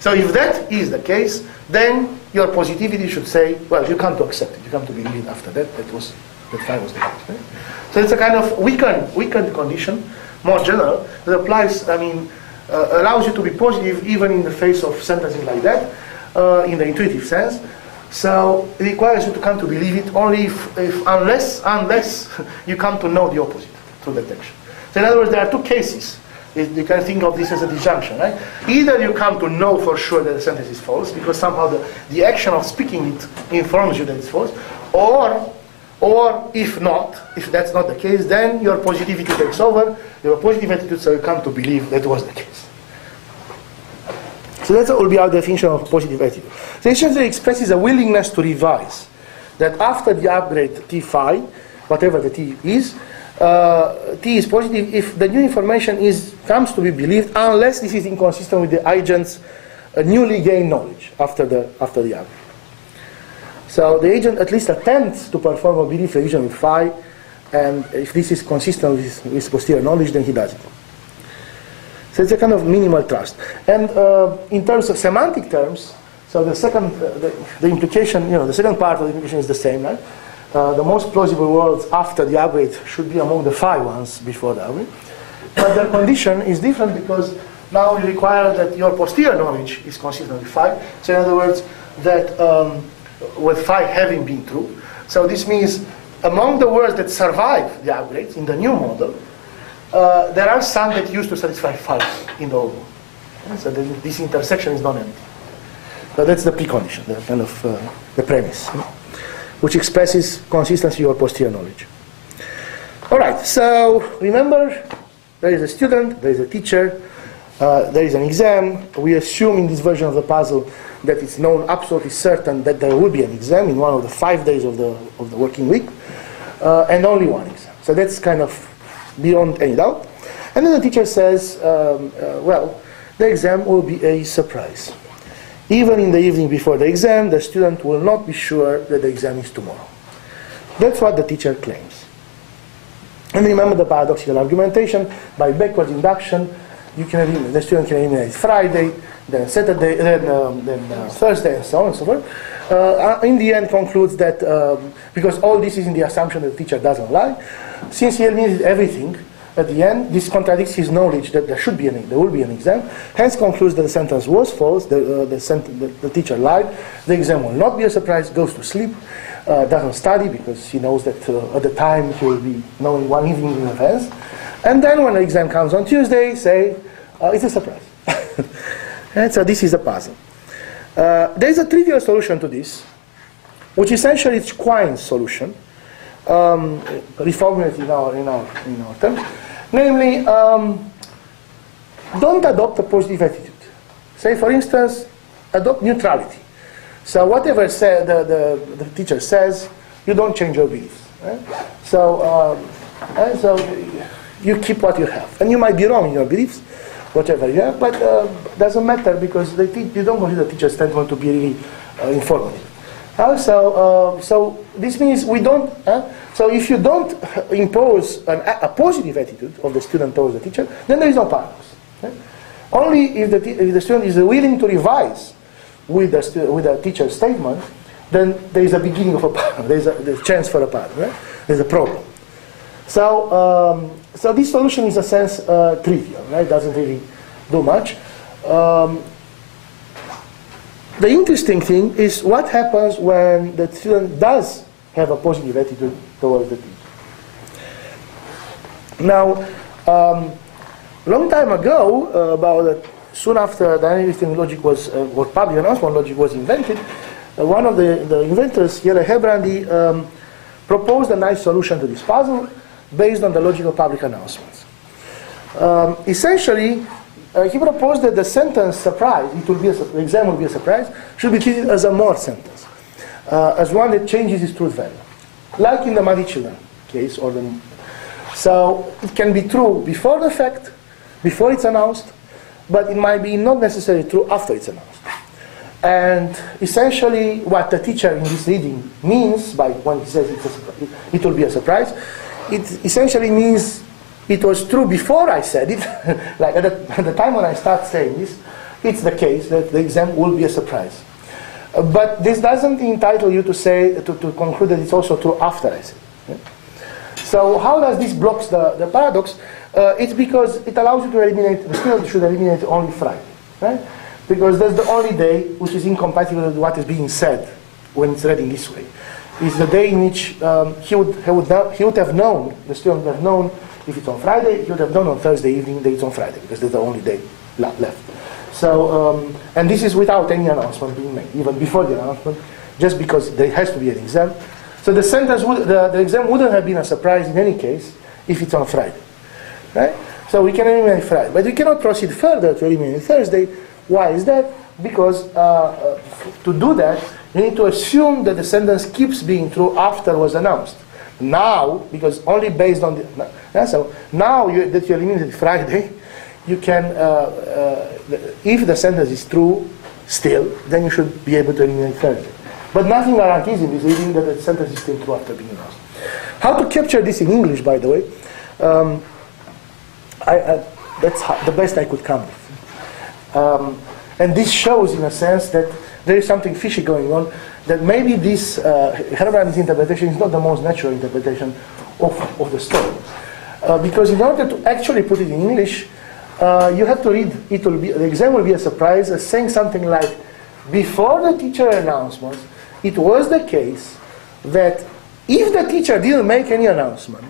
So if that is the case, then your positivity should say, well, you come to accept it, you come to believe it after that, that phi was the case. Right? So it's a kind of weakened condition, more general, that applies, allows you to be positive even in the face of sentences like that, in the intuitive sense. So it requires you to come to believe it only unless you come to know the opposite through detection. So in other words, there are two cases. You can think of this as a disjunction, right? Either you come to know for sure that the sentence is false, because somehow the action of speaking it informs you that it's false, or if that's not the case, then your positivity takes over, your positive attitude, so you come to believe that was the case. So that will be our definition of positive attitude. So it essentially expresses a willingness to revise, that after the upgrade T phi, whatever the T is positive if the new information comes to be believed, unless this is inconsistent with the agent's newly gained knowledge after the upgrade. So the agent at least attempts to perform a belief revision with phi, and if this is consistent with his posterior knowledge, then he does it. So it's a kind of minimal trust. And in terms of semantic terms, so the second, the implication, the second part of the implication is the same, right? The most plausible words after the upgrade should be among the phi ones before the upgrade. But the condition is different because now you require that your posterior knowledge is consistent with phi. So in other words, that with phi having been true. So this means among the words that survive the upgrades in the new model, there are some that used to satisfy phi in the old one. So this intersection is non-empty. So that's the precondition, the kind of the premise, which expresses consistency or posterior knowledge. All right, so remember, there is a student, there is a teacher, there is an exam. We assume in this version of the puzzle that it's known absolutely certain that there will be an exam in one of the 5 days of the working week, and only one exam. So that's kind of beyond any doubt. And then the teacher says, well, the exam will be a surprise. Even in the evening before the exam, the student will not be sure that the exam is tomorrow. That's what the teacher claims. And remember the paradoxical argumentation, by backwards induction, you can eliminate, the student can eliminate Friday, then Saturday, then Thursday, and so on and so forth. In the end, concludes that because all this is in the assumption that the teacher doesn't lie, since he eliminated everything at the end, this contradicts his knowledge that there will be an exam. Hence, concludes that the sentence was false. The teacher lied. The exam will not be a surprise. Goes to sleep. Doesn't study because he knows that at the time he will be knowing one evening in advance. And then when the exam comes on Tuesday, say it's a surprise. And so this is a puzzle. There is a trivial solution to this, which essentially is Quine's solution, reformulated in our terms. Namely, don't adopt a positive attitude. Say, for instance, adopt neutrality. So whatever the teacher says, you don't change your beliefs. Right? So you keep what you have. And you might be wrong in your beliefs, whatever you have, but it doesn't matter because you don't consider the teacher's statement to be really informative. So this means we don't. So if you don't impose a positive attitude of the student towards the teacher, then there is no paradox. Right? Only if the student is willing to revise with the teacher's statement, then there is a beginning of a paradox. There's a chance for a paradox. Right? There's a problem. So this solution is, in a sense, trivial. Right? Doesn't really do much. The interesting thing is what happens when the student does have a positive attitude towards the teacher. Now, long time ago, soon after dynamic logic was, or public announcement logic was invented, one of the inventors, Jelle Hebrandi, proposed a nice solution to this puzzle based on the logic of public announcements. Essentially, he proposed that the sentence surprise, the exam will be a surprise, should be treated as a more sentence, as one that changes its truth value. Like in the muddy children case. So it can be true before the fact, before it's announced, but it might be not necessarily true after it's announced. And essentially what the teacher in this reading means by when he says it will be a surprise, it essentially means it was true before I said it, like at the time when I start saying this, it's the case that the exam will be a surprise. But this doesn't entitle you to say, to conclude that it's also true after I say it. Right? So how does this block the paradox? It's because it allows you to eliminate, the student should eliminate only Friday. Right? Because that's the only day which is incompatible with what is being said when it's read in this way. It's the day in which he would have known, the student would have known. If it's on Friday, you would have known on Thursday evening that it's on Friday, because that's the only day left. So, and this is without any announcement being made, even before the announcement, just because there has to be an exam. So the sentence, the exam wouldn't have been a surprise in any case if it's on Friday, right? So we can eliminate Friday, but we cannot proceed further to eliminate Thursday. Why is that? Because to do that, you need to assume that the sentence keeps being true after it was announced. Now, because only based on the, so now that you eliminated Friday, you can, if the sentence is true still, then you should be able to eliminate Thursday. But nothing guarantees in this reading that the sentence is still true after being announced. How to capture this in English, by the way, that's the best I could come with. And this shows, in a sense, that there is something fishy going on, that maybe this Herbrandi's interpretation is not the most natural interpretation of the story. Because in order to actually put it in English, you have to read, the exam will be a surprise, as saying something like, before the teacher announcement, it was the case that if the teacher didn't make any announcement,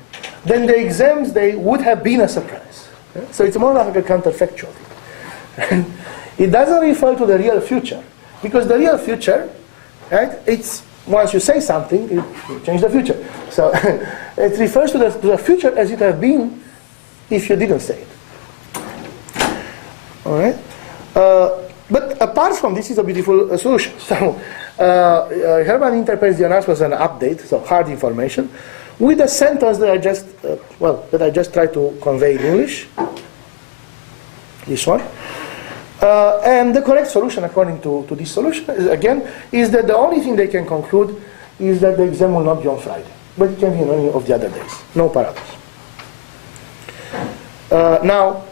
then the exams day would have been a surprise. So it's more like a counterfactual thing. It doesn't refer to the real future, because the real future, right, it's once you say something, you change the future. So it refers to the future as it had been if you didn't say it. All right? But apart from this, is a beautiful solution. So Herman interprets the announcement as an update, so hard information, with a sentence that I just tried to convey in English. This one. And the correct solution, according to this solution, again, is that the only thing they can conclude is that the exam will not be on Friday, but it can be on any of the other days. No paradox. Now,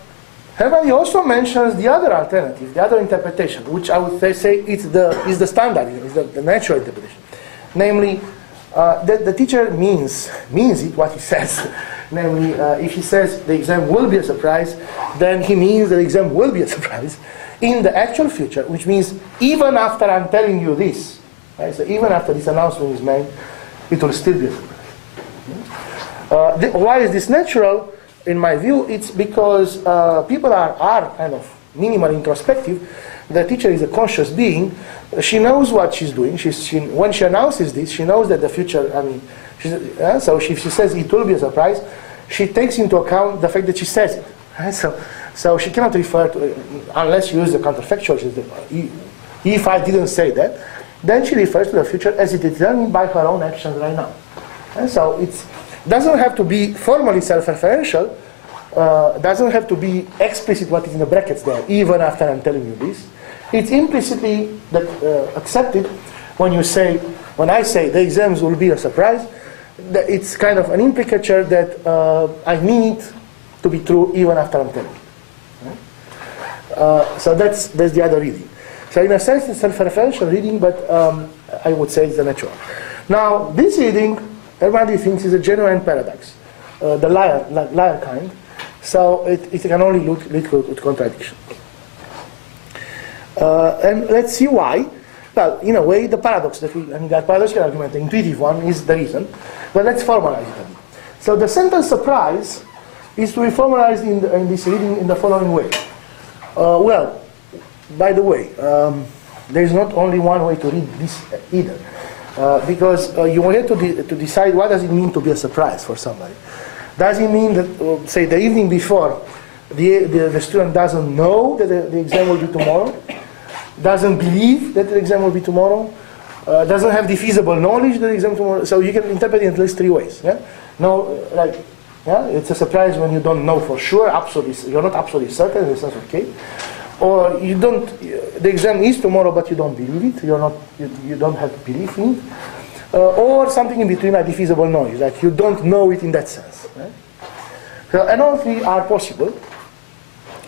However, he also mentions the other alternative, the other interpretation, which I would say is the standard, is the natural interpretation. Namely, that the teacher means it, what he says. Namely, if he says the exam will be a surprise, then he means the exam will be a surprise in the actual future, which means even after I'm telling you this, right? So even after this announcement is made, it will still be a surprise. Why is this natural? In my view, it's because people are kind of minimally introspective. The teacher is a conscious being. She knows what she's doing. When she announces this, she knows that the future, so if she says it will be a surprise, she takes into account the fact that she says it. Right? So she cannot refer to it, unless she uses the counterfactual. If I didn't say that, then she refers to the future as it is determined by her own actions right now. And so it doesn't have to be formally self-referential, doesn't have to be explicit what is in the brackets there, even after I'm telling you this. It's implicitly accepted when I say the exams will be a surprise. It's kind of an implicature that I mean it to be true even after I'm telling you. So that's the other reading. So in a sense, it's self-referential reading, but I would say it's the natural. Now, this reading, everybody thinks is a genuine paradox, the liar kind. So it can only lead to contradiction. And let's see why. Well, in a way, the paradox that that paradoxical argument, the intuitive one, is the reason. But let's formalize it a bit. So the sentence surprise is to be formalized in this reading in the following way. Well, by the way, there is not only one way to read this either. Because you have to decide what does it mean to be a surprise for somebody. Does it mean that, say, the evening before, the student doesn't know that the exam will be tomorrow, doesn't believe that the exam will be tomorrow, doesn't have the feasible knowledge that the exam tomorrow? So you can interpret it in at least three ways. Yeah? No, it's a surprise when you don't know for sure, you're not absolutely certain, in the sense of okay. Or the exam is tomorrow, but you don't believe it. You don't have belief in it. Or something in between, like feasible knowledge, like you don't know it in that sense. Right? So, and all three are possible.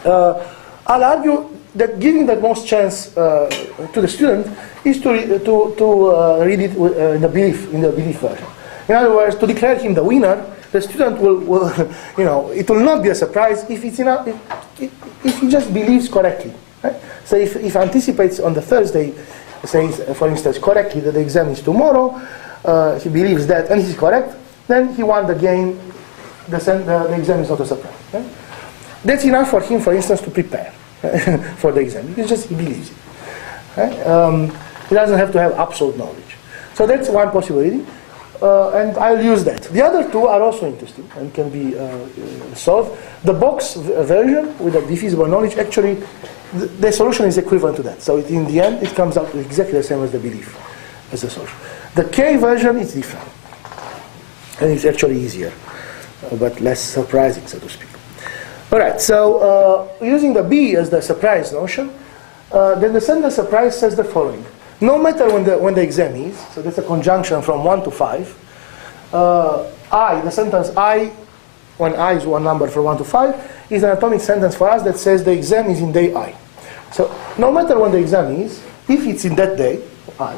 I'll argue that giving the most chance to the student is to read it in the belief version. In other words, to declare him the winner, the student will it will not be a surprise if he just believes correctly. Right? So if anticipates on the Thursday, says, for instance, correctly that the exam is tomorrow, he believes that, and he's correct, then he won the game, the exam is not a surprise. Right? That's enough for him, for instance, to prepare for the exam, because he believes it. Right? He doesn't have to have absolute knowledge. So that's one possibility. And I'll use that. The other two are also interesting and can be solved. The box version with the defeasible knowledge, actually, the solution is equivalent to that. So in the end, it comes out exactly the same as the belief, as the solution. The K version is different. And it's actually easier, but less surprising, so to speak. All right, so using the B as the surprise notion, then the sentence surprise says the following. No matter when the exam is, so that's a conjunction from 1 to 5, the sentence I, when I is one number from 1 to 5, is an atomic sentence for us that says the exam is in day I. So no matter when the exam is, if it's in that day, I,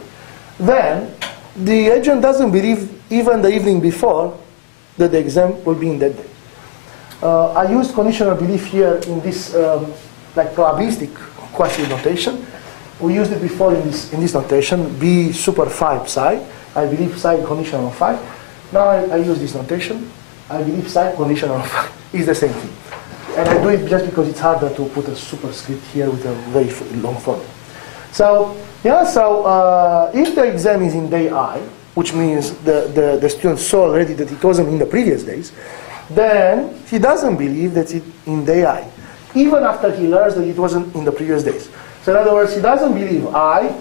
then the agent doesn't believe even the evening before that the exam will be in that day. I used conditional belief here in this like probabilistic quasi notation. We used it before in this notation, B super phi psi. I believe psi conditional on phi. Now I use this notation. I believe psi conditional on phi is the same thing. And I do it just because it's harder to put a superscript here with a very long formula. So, if the exam is in day I, which means the student saw already that it wasn't in the previous days, then he doesn't believe that it's in day I, even after he learns that it wasn't in the previous days. So in other words, he doesn't believe I,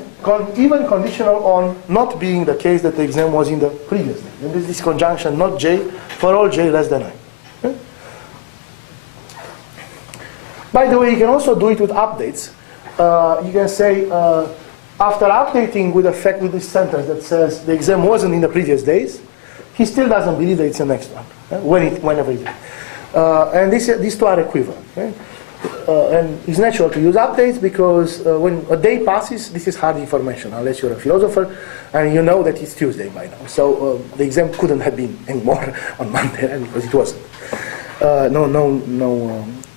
even conditional on not being the case that the exam was in the previous day. And this conjunction, not J, for all J less than I. Okay? By the way, you can also do it with updates. You can say, after updating with this sentence that says the exam wasn't in the previous days, he still doesn't believe that it's the next one, whenever it is. And these two are equivalent. Okay? and it's natural to use updates because when a day passes, this is hard information, unless you're a philosopher and you know that it's Tuesday by now. So the exam couldn't have been anymore on Monday because it wasn't.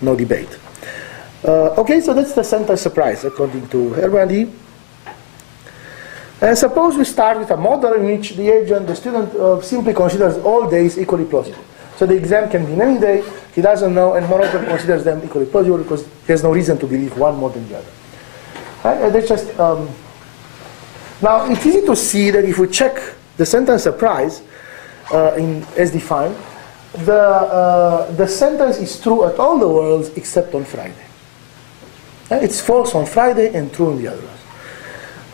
No debate. Okay, so that's the sentence surprise according to Hermandy. And suppose we start with a model in which the agent, the student, simply considers all days equally plausible. So the exam can be in any day, he doesn't know, and moreover considers them equally plausible because he has no reason to believe one more than the other. Right? And that's just, now it's easy to see that if we check the sentence surprise as defined, the sentence is true at all the worlds except on Friday. It's false on Friday and true on the others.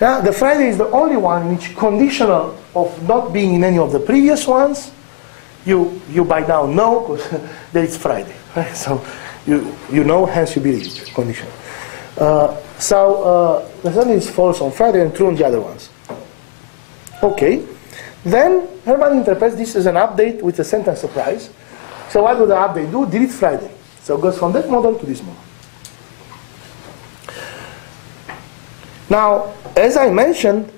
Yeah, the Friday is the only one which conditional of not being in any of the previous ones, you by now know that it's Friday. Right? So you know, hence you believe, conditional. So the sentence is false on Friday and true on the other ones. Okay. Then Hermann interprets this as an update with a sentence surprise. So what do the update do? Delete Friday. So it goes from that model to this model. Now, as I mentioned,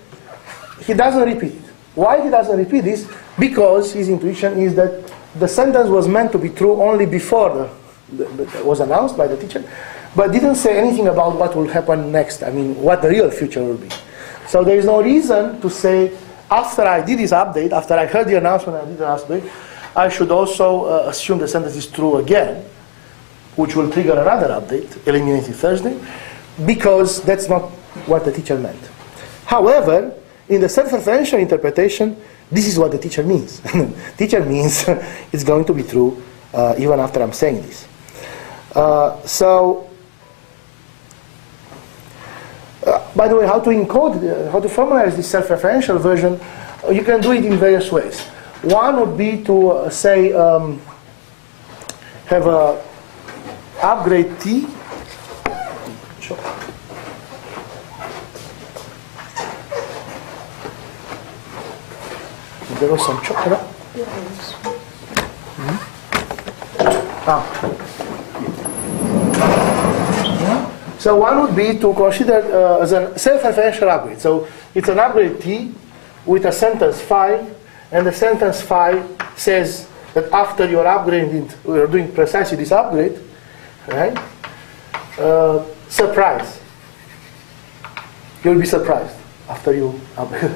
he doesn't repeat it. Why he doesn't repeat this? Because his intuition is that the sentence was meant to be true only before it was announced by the teacher, but didn't say anything about what will happen next. I mean, what the real future will be. So there is no reason to say, after I did this update, after I heard the announcement and I did the update, I should also assume the sentence is true again, which will trigger another update, eliminating Thursday, because that's not what the teacher meant. However, in the self-referential interpretation, this is what the teacher means. Teacher means it's going to be true even after I'm saying this. By the way, how to encode, how to formalize this self-referential version, you can do it in various ways. One would be to say, have a upgrade T. Sure. There was some chocolate. So one would be to consider as a self-referential upgrade. So it's an upgrade T with a sentence 5, and the sentence 5 says that after you're upgrading, we're doing precisely this upgrade, right? Surprise. You'll be surprised after you upgrade.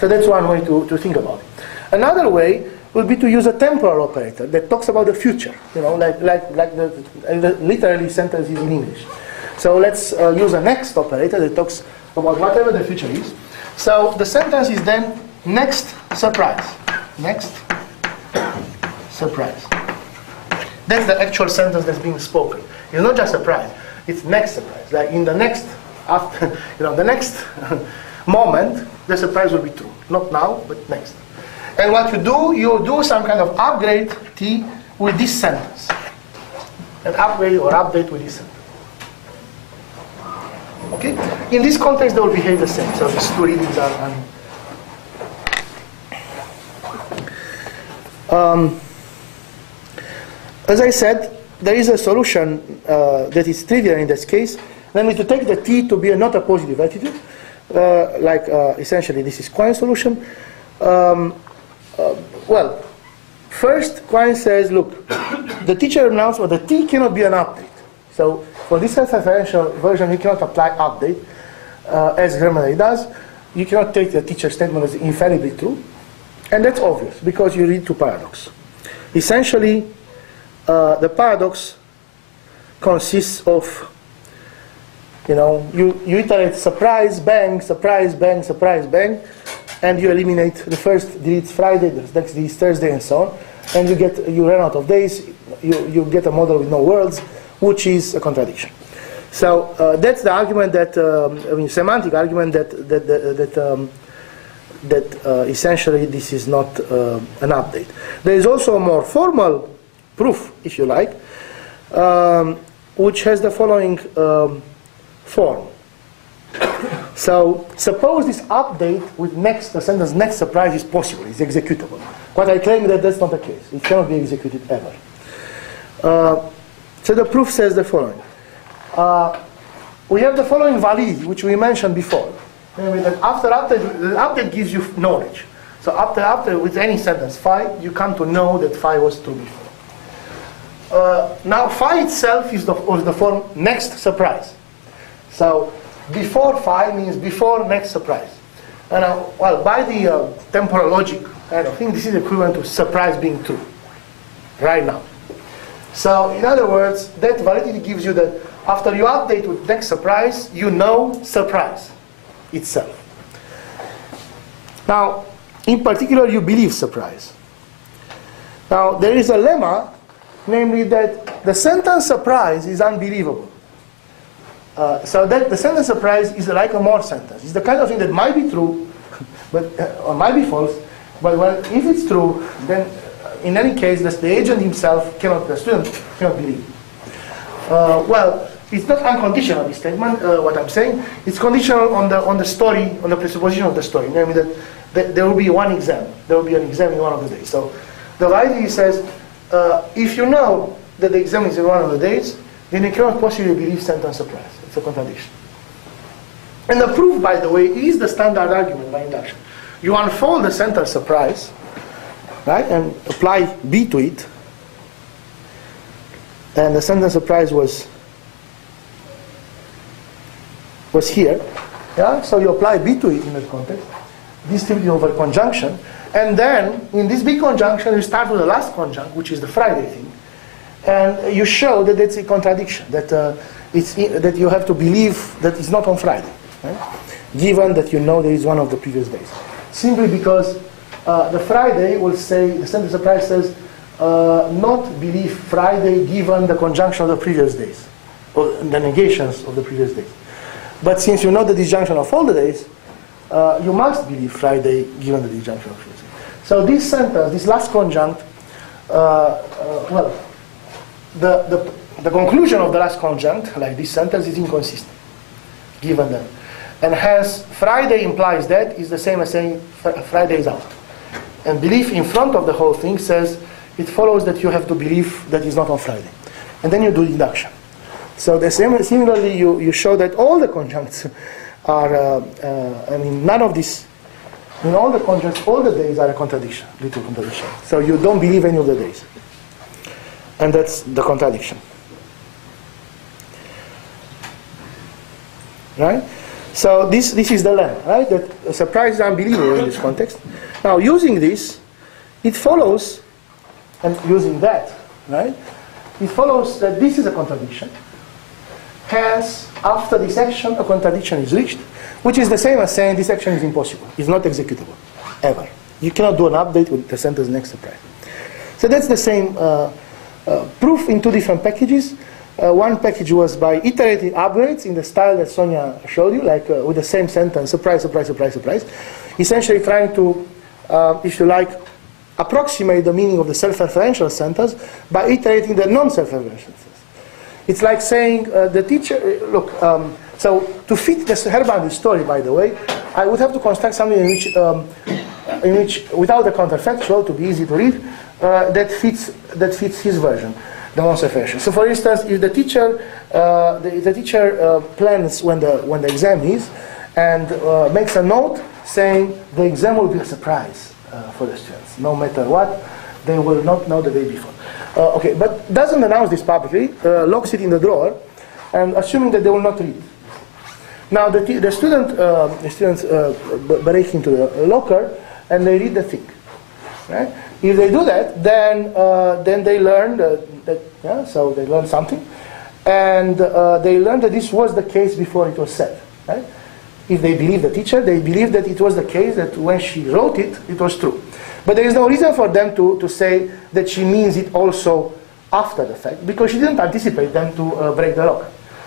So that's one way to think about it. Another way would be to use a temporal operator that talks about the future, you know, like the literally sentence is in English. So let's use a next operator that talks about whatever the future is. So the sentence is then next surprise. Next surprise. That's the actual sentence that's being spoken. It's not just surprise, it's next surprise. Like in the next, after, you know, the next moment, the surprise will be true. Not now, but next. And what you do some kind of upgrade T with this sentence. An upgrade or update with this sentence. Okay? In this context, they will behave the same. So these two readings are... as I said, there is a solution that is trivial in this case. Namely, to take the T to be not a positive attitude. Essentially this is Quine's solution. Well, first Quine says, look, the teacher announcement, the T cannot be an update. So for this self-referential version, you cannot apply update as Hermann does. You cannot take the teacher statement as infallibly true. And that's obvious because you read to paradox. Essentially, the paradox consists of, you know, you iterate surprise, bang, surprise, bang, surprise, bang, and you eliminate the first deletes Friday, the next deletes Thursday, and so on. And you run out of days, you get a model with no worlds, which is a contradiction. So that's the argument that, semantic argument that essentially this is not an update. There is also a more formal proof, if you like, which has the following form. So suppose this update with the sentence next surprise is possible, is executable. But I claim that that's not the case. It cannot be executed ever. So the proof says the following. we have the following validity, which we mentioned before. Namely that after update, the update gives you knowledge. So after with any sentence, phi, you come to know that phi was true before. Now phi itself is the form next surprise. So before phi means before next surprise. And well, by the temporal logic kind of thing, this is equivalent to surprise being true right now. So in other words, that validity gives you that after you update with next surprise, you know surprise itself. Now, in particular, you believe surprise. Now, there is a lemma, namely that the sentence surprise is unbelievable. So that the sentence surprise is like a more sentence. It's the kind of thing that might be true, but or might be false. But if it's true, then in any case, the agent himself cannot, the student cannot believe. Well, it's not unconditional, this statement, what I'm saying. It's conditional on the story, on the presupposition of the story. Namely that there will be one exam. There will be an exam in one of the days. So the validity says, if you know that the exam is in one of the days, then you cannot possibly believe sentence surprise. It's a contradiction. And the proof, by the way, is the standard argument by induction. You unfold the sentence surprise, right, and apply B to it, and the sentence surprise was here. Yeah? So you apply B to it in that context, distributed over conjunction, and then in this big conjunction you start with the last conjunct, which is the Friday thing, and you show that it's a contradiction, that that you have to believe that it's not on Friday, right? Given that you know there is one of the previous days. Simply because the Friday will say, the sentence surprise says, not believe Friday given the conjunction of the previous days, or the negations of the previous days. But since you know the disjunction of all the days, you must believe Friday given the disjunction of the previous days. So this sentence, this last conjunct, well, the conclusion of the last conjunct, like this sentence, is inconsistent, given that. And hence, Friday implies that is the same as saying Friday is out. And belief in front of the whole thing says it follows that you have to believe that it's not on Friday. And then you do induction. So the same, similarly, you show that all the conjuncts are, I mean, none of this, in all the conjuncts, all the days are a contradiction, little contradiction. So you don't believe any of the days. And that's the contradiction. Right? So this is the lemma, right? That a surprise is unbelievable in this context. Now, using this, it follows, and using that, right? It follows that this is a contradiction. Hence, after this action, a contradiction is reached, which is the same as saying this action is impossible. It's not executable, ever. You cannot do an update with the sentence next surprise. So that's the same proof in two different packages. One package was by iterating upgrades in the style that Sonja showed you, like with the same sentence, surprise, surprise, surprise, surprise. Essentially trying to, if you like, approximate the meaning of the self-referential sentence by iterating the non-self-referential sentence. It's like saying the teacher, look, so to fit the Herbardi story, by the way, I would have to construct something in which without the counterfactual, to be easy to read, that fits his version. The non-self-referential. So, for instance, if the teacher plans when the exam is, and makes a note saying the exam will be a surprise for the students, no matter what, they will not know the day before. Okay, but doesn't announce this publicly, locks it in the drawer, and assuming that they will not read it. Now the students break into the locker and they read the thing, right? If they do that, then they learn so they learn something, and they learn that this was the case before it was said, right? If they believe the teacher, they believe that it was the case that when she wrote it, it was true. But there is no reason for them to say that she means it also after the fact, because she didn't anticipate them to break the lock.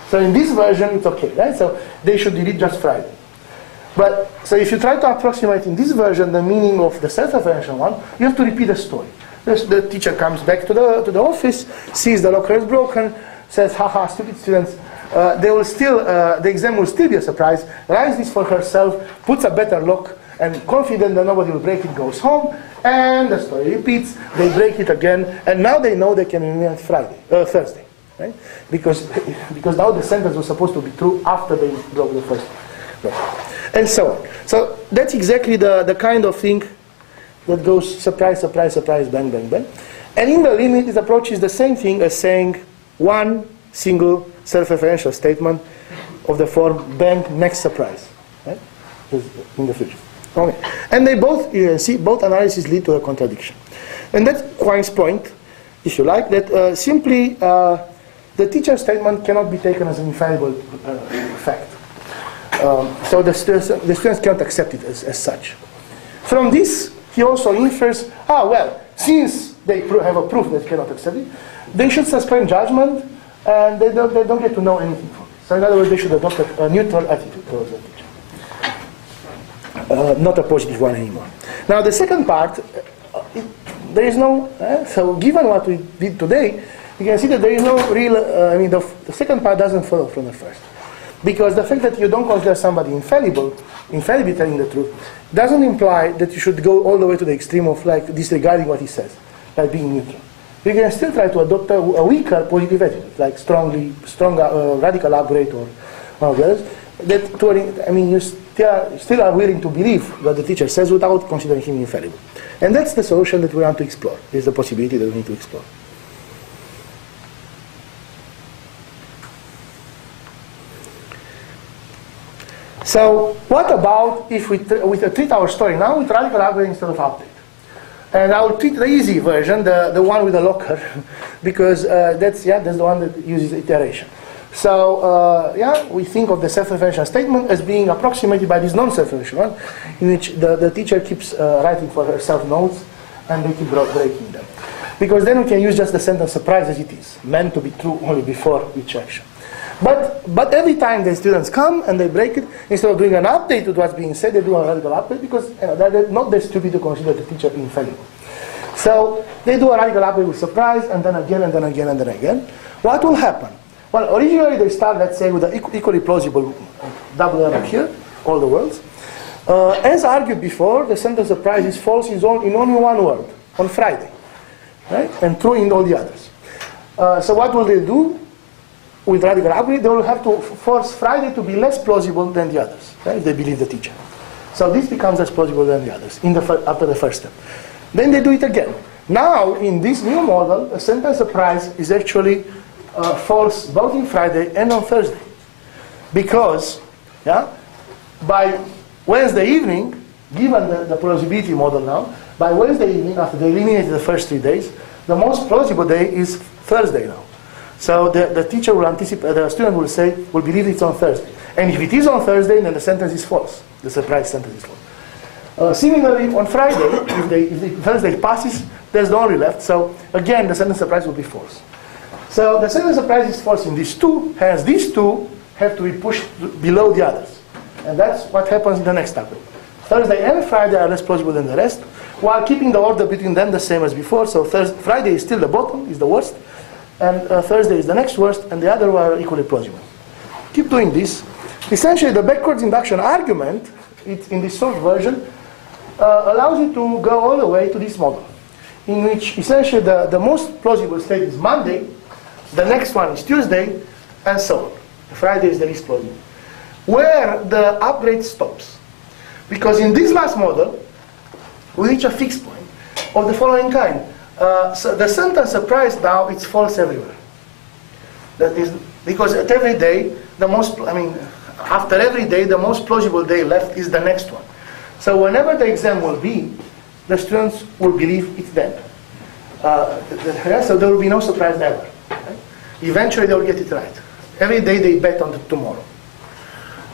So in this version, it's okay, right? So they should delete just Friday. But so if you try to approximate in this version the meaning of the self-referential one, you have to repeat the story. The teacher comes back to the office, sees the locker is broken, says, haha, stupid students. The exam will still be a surprise, writes this for herself, puts a better lock, and confident that nobody will break it, goes home, and the story repeats, they break it again, and now they know they can invent Thursday. right? Because now the sentence was supposed to be true after they broke the first block, and so on. So that's exactly the kind of thing that goes surprise, surprise, surprise, bang, bang, bang. And in the limit, this approach is the same thing as saying one single self-referential statement of the form bang, next surprise, right? In the future. Okay. And they both, you can see, both analyses lead to a contradiction. And that's Quine's point, if you like, that simply the teacher statement cannot be taken as an infallible fact. So the students cannot accept it as such. From this, he also infers, well, since they have a proof that cannot accept it, they should suspend judgment and they don't get to know anything from it. So in other words, they should adopt a neutral attitude towards the teacher. Not a positive one anymore. Now the second part, there is no, so given what we did today, you can see that there is no real, the second part doesn't follow from the first. Because the fact that you don't consider somebody infallible telling the truth, doesn't imply that you should go all the way to the extreme of like disregarding what he says, like being neutral. You can still try to adopt a weaker positive attitude, like stronger radical upgrade or others. You still are willing to believe what the teacher says without considering him infallible. And that's the solution that we want to explore. Is the possibility that we need to explore. So what about if we treat our story now with radical upgrade instead of update? And I will treat the easy version, the one with the locker, because that's the one that uses iteration. So we think of the self-referential statement as being approximated by this non-self-referential one, in which the teacher keeps writing for herself notes, and they keep breaking them. Because then we can use just the sentence surprise as it is, meant to be true only before each action. But every time the students come and they break it, instead of doing an update to what's being said, they do a radical update because they're not that stupid to consider the teacher infallible. So they do a radical update with surprise, and then again, and then again, and then again. What will happen? Well, originally they start, let's say, with an equally plausible double error here, all the words. As argued before, the sentence surprise is false in only one word, on Friday, right? And true in all the others. So what will they do? With radical upgrade, they will have to force Friday to be less plausible than the others, right, if they believe the teacher. So this becomes less plausible than the others after the first step. Then they do it again. Now, in this new model, a sentence surprise is actually false both in Friday and on Thursday. Because by Wednesday evening, given the plausibility model now, by Wednesday evening, after they eliminated the first 3 days, the most plausible day is Thursday now. So the teacher will anticipate, the student will believe it's on Thursday. And if it is on Thursday, then the sentence is false. The surprise sentence is false. Similarly, on Friday, if the Thursday passes, there's the only left. So again, the sentence surprise will be false. So the sentence surprise is false in these two, hence these two have to be pushed below the others. And that's what happens in the next upgrade. Thursday and Friday are less plausible than the rest, while keeping the order between them the same as before. So Friday is still the bottom, is the worst. And Thursday is the next worst, and the other are equally plausible. Keep doing this. Essentially, the backwards induction argument, in this soft version, allows you to go all the way to this model, in which essentially the most plausible state is Monday, the next one is Tuesday, and so on. Friday is the least plausible. Where the upgrade stops. Because in this last model, we reach a fixed point of the following kind. So the sentence surprise now, it's false everywhere. That is because at every day, after every day, the most plausible day left is the next one. So whenever the exam will be, the students will believe it's them. So there will be no surprise ever. Right? Eventually they will get it right. Every day they bet on tomorrow.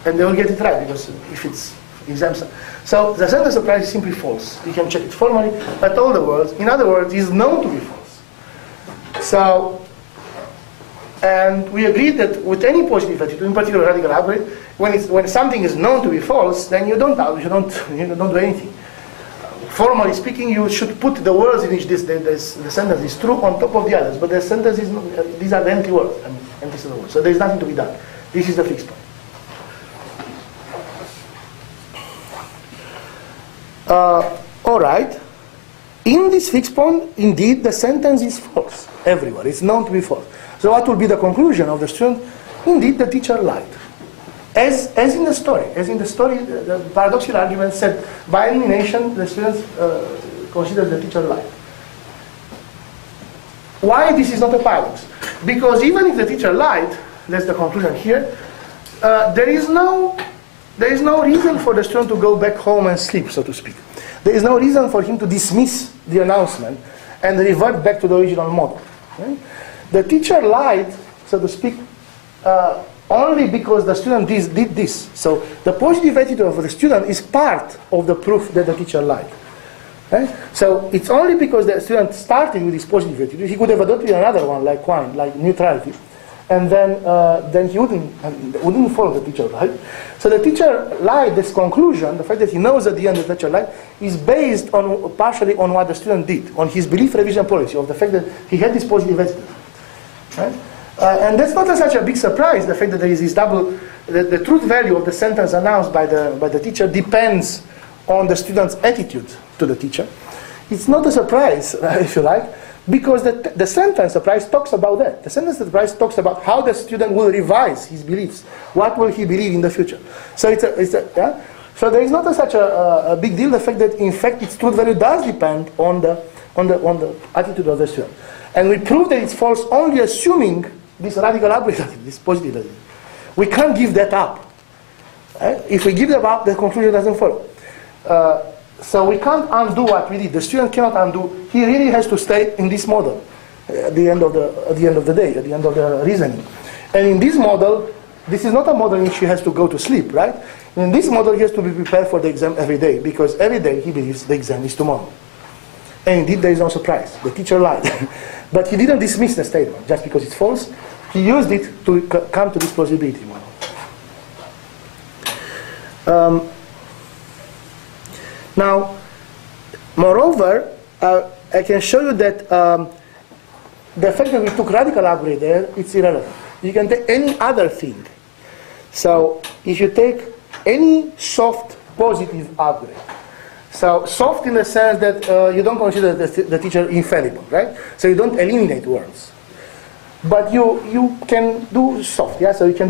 And they will get it right, because if it's exams. So the sentence surprise is simply false. You can check it formally at all the words. In other words, it is known to be false. So, and we agreed that with any positive attitude, in particular radical upgrade, when something is known to be false, then you don't do anything. Formally speaking, you should put the words in which the sentence is true on top of the others. But the sentence is these are the empty words, empty set of words. So there is nothing to be done. This is the fixed point. All right. In this fixed point, indeed, the sentence is false everywhere. It's known to be false. So what will be the conclusion of the student? Indeed, the teacher lied. As in the story, the paradoxical argument said, by elimination, the students consider the teacher lied. Why this is not a paradox? Because even if the teacher lied, that's the conclusion here, there is no reason for the student to go back home and sleep, so to speak. There is no reason for him to dismiss the announcement and revert back to the original model. Right? The teacher lied, so to speak, only because the student did this. So the positive attitude of the student is part of the proof that the teacher lied. Right? So it's only because the student started with this positive attitude. He could have adopted another one, like wine, like neutrality, and then he wouldn't follow the teacher, right? So the teacher lied. This conclusion, the fact that he knows at the end that the teacher lied, is based on partially on what the student did, on his belief revision policy, of the fact that he had this positive attitude, right? And that's not such a big surprise. The fact that there is this double, the truth value of the sentence announced by the teacher depends on the student's attitude to the teacher. It's not a surprise, if you like, because the sentence surprise talks about that. The sentence surprise talks about how the student will revise his beliefs. What will he believe in the future? So so there is not such a big deal. The fact that in fact its truth value does depend on the attitude of the student, and we prove that it's false only assuming this radical upgrade attitude, this positive attitude. We can't give that up. If we give that up, the conclusion doesn't follow. So we can't undo what we did. The student cannot undo. He really has to stay in this model at the end of the day, at the end of the reasoning. And in this model, this is not a model in which he has to go to sleep, right? In this model, he has to be prepared for the exam every day, because every day he believes the exam is tomorrow. And indeed, there is no surprise. The teacher lied. But he didn't dismiss the statement just because it's false. He used it to come to this plausibility model. Now, moreover, I can show you that the fact that we took radical upgrade there, it's irrelevant. You can take any other thing. So if you take any soft positive upgrade, so soft in the sense that you don't consider the teacher infallible, right? So you don't eliminate words. But you can do soft, yeah? So you can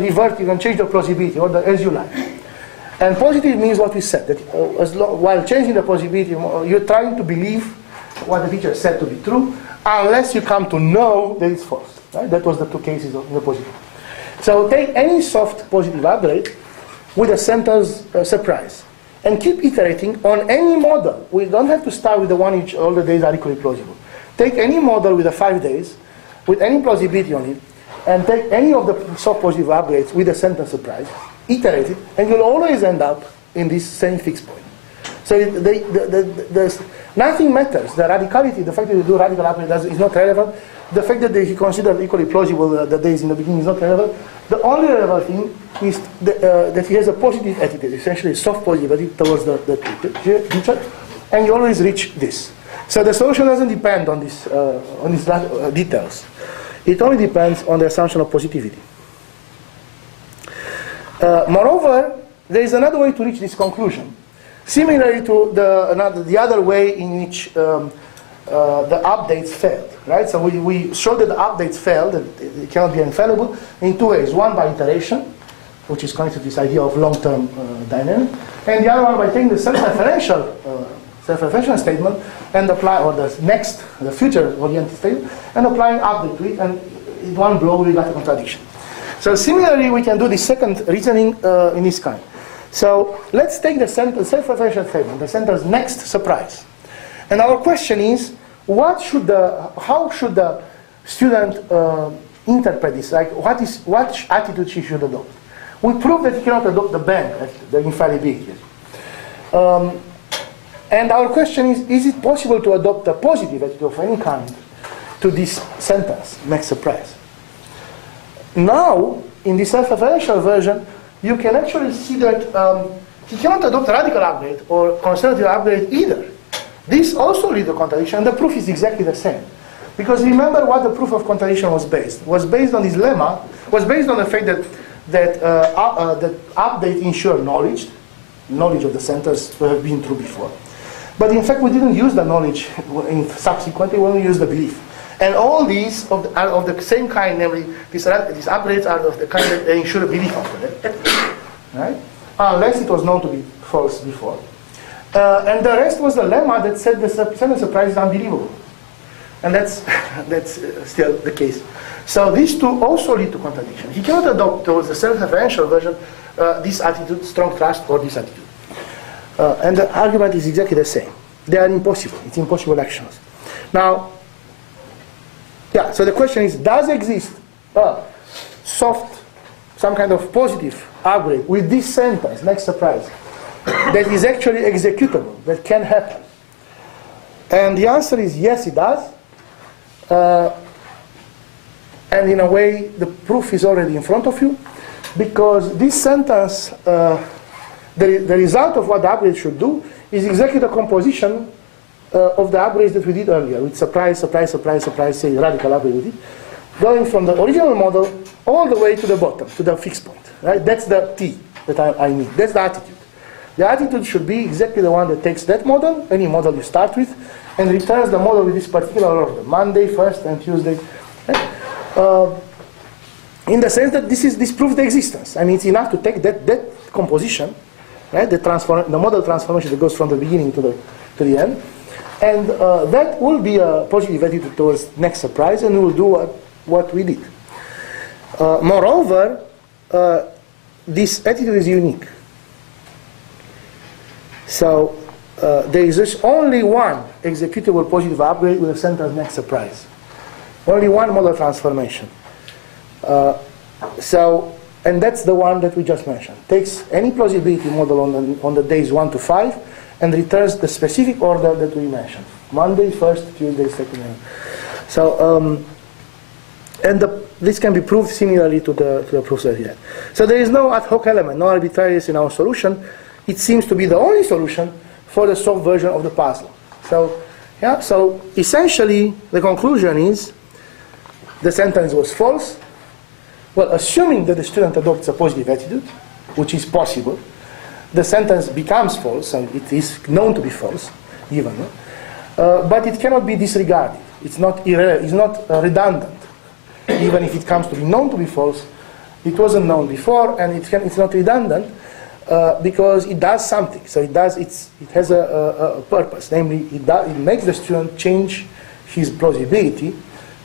revert, you can change the plausibility or as you like. And positive means what we said, that while changing the plausibility, you're trying to believe what the teacher said to be true, unless you come to know that it's false. Right? That was the two cases of the positive. So take any soft positive upgrade with a sentence surprise, and keep iterating on any model. We don't have to start with the one in which all the days are equally plausible. Take any model with the 5 days, with any plausibility on it, and take any of the soft positive upgrades with a sentence surprise, iterate it, and you'll always end up in this same fixed point. So nothing matters. The radicality, the fact that you do radical upgrade is not relevant. The fact that he considered equally plausible the days in the beginning is not relevant. The only relevant thing is that he has a positive attitude, essentially a soft positive attitude towards the teacher, and you always reach this. So the solution doesn't depend on these details. It only depends on the assumption of positivity. Moreover, there is another way to reach this conclusion. Similarly to the other way in which the updates failed, right? So we showed that the updates failed, that it cannot be infallible, in two ways. One by iteration, which is connected to this idea of long-term dynamic, and the other one by taking the self-referential statement and apply, or the future-oriented statement, and applying update to it, and in one blow we got a contradiction. So similarly, we can do the second reasoning in this kind. So let's take the self-referential statement, the sentence next surprise. And our question is, how should the student interpret this? Like, what attitude she should adopt? We prove that he cannot adopt the bank attitude, the infallibility. And our question is it possible to adopt a positive attitude of any kind to this sentence, next surprise? Now, in the self-referential version, you can actually see that he cannot adopt radical upgrade or conservative upgrade either. This also leads to contradiction, and the proof is exactly the same. Because remember what the proof of contradiction was based. It was based on this lemma, was based on the fact that update ensure knowledge of the sentence that have been true before. But in fact, we didn't use the knowledge subsequently when we used the belief. And all these are of the same kind, namely, these upgrades are of the kind that ensure a belief after that, right? Unless it was known to be false before. And the rest was the lemma that said the sentence surprise is unbelievable. And that's still the case. So these two also lead to contradiction. He cannot adopt towards the self-referential version this attitude, strong trust, or this attitude. And the argument is exactly the same. They are impossible. It's impossible actions. Now, yeah, so the question is, does exist a soft, some kind of positive upgrade with this sentence, next surprise, that is actually executable, that can happen? And the answer is yes, it does. And in a way, the proof is already in front of you, because this sentence, the result of what the upgrade should do is exactly the composition of the upgrades that we did earlier, with surprise, surprise, surprise, surprise, say radical upgrade with it, going from the original model all the way to the bottom, to the fixed point. Right? That's the T that I need. That's the attitude. The attitude should be exactly the one that takes that model, any model you start with, and returns the model with this particular order, Monday first and Tuesday. Right? In the sense that this proves the existence. I mean, it's enough to take that composition, right? The model transformation that goes from the beginning to the end, and that will be a positive attitude towards next surprise, and we will do what we did. Moreover, this attitude is unique. So there is just only one executable positive upgrade with a sentence next surprise. Only one model transformation. And that's the one that we just mentioned. Takes any plausibility model on the days 1 to 5 and returns the specific order that we mentioned. Monday first, Tuesday second. So, this can be proved similarly to the proofs that we had. So there is no ad hoc element, no arbitrariness in our solution. It seems to be the only solution for the soft version of the puzzle. So, yeah, so essentially the conclusion is the sentence was false. Well, assuming that the student adopts a positive attitude, which is possible, the sentence becomes false, and it is known to be false, even. But it cannot be disregarded. It's not redundant. Even if it comes to be known to be false, it wasn't known before, and it's not redundant because it does something. So it has a purpose. Namely, it makes the student change his plausibility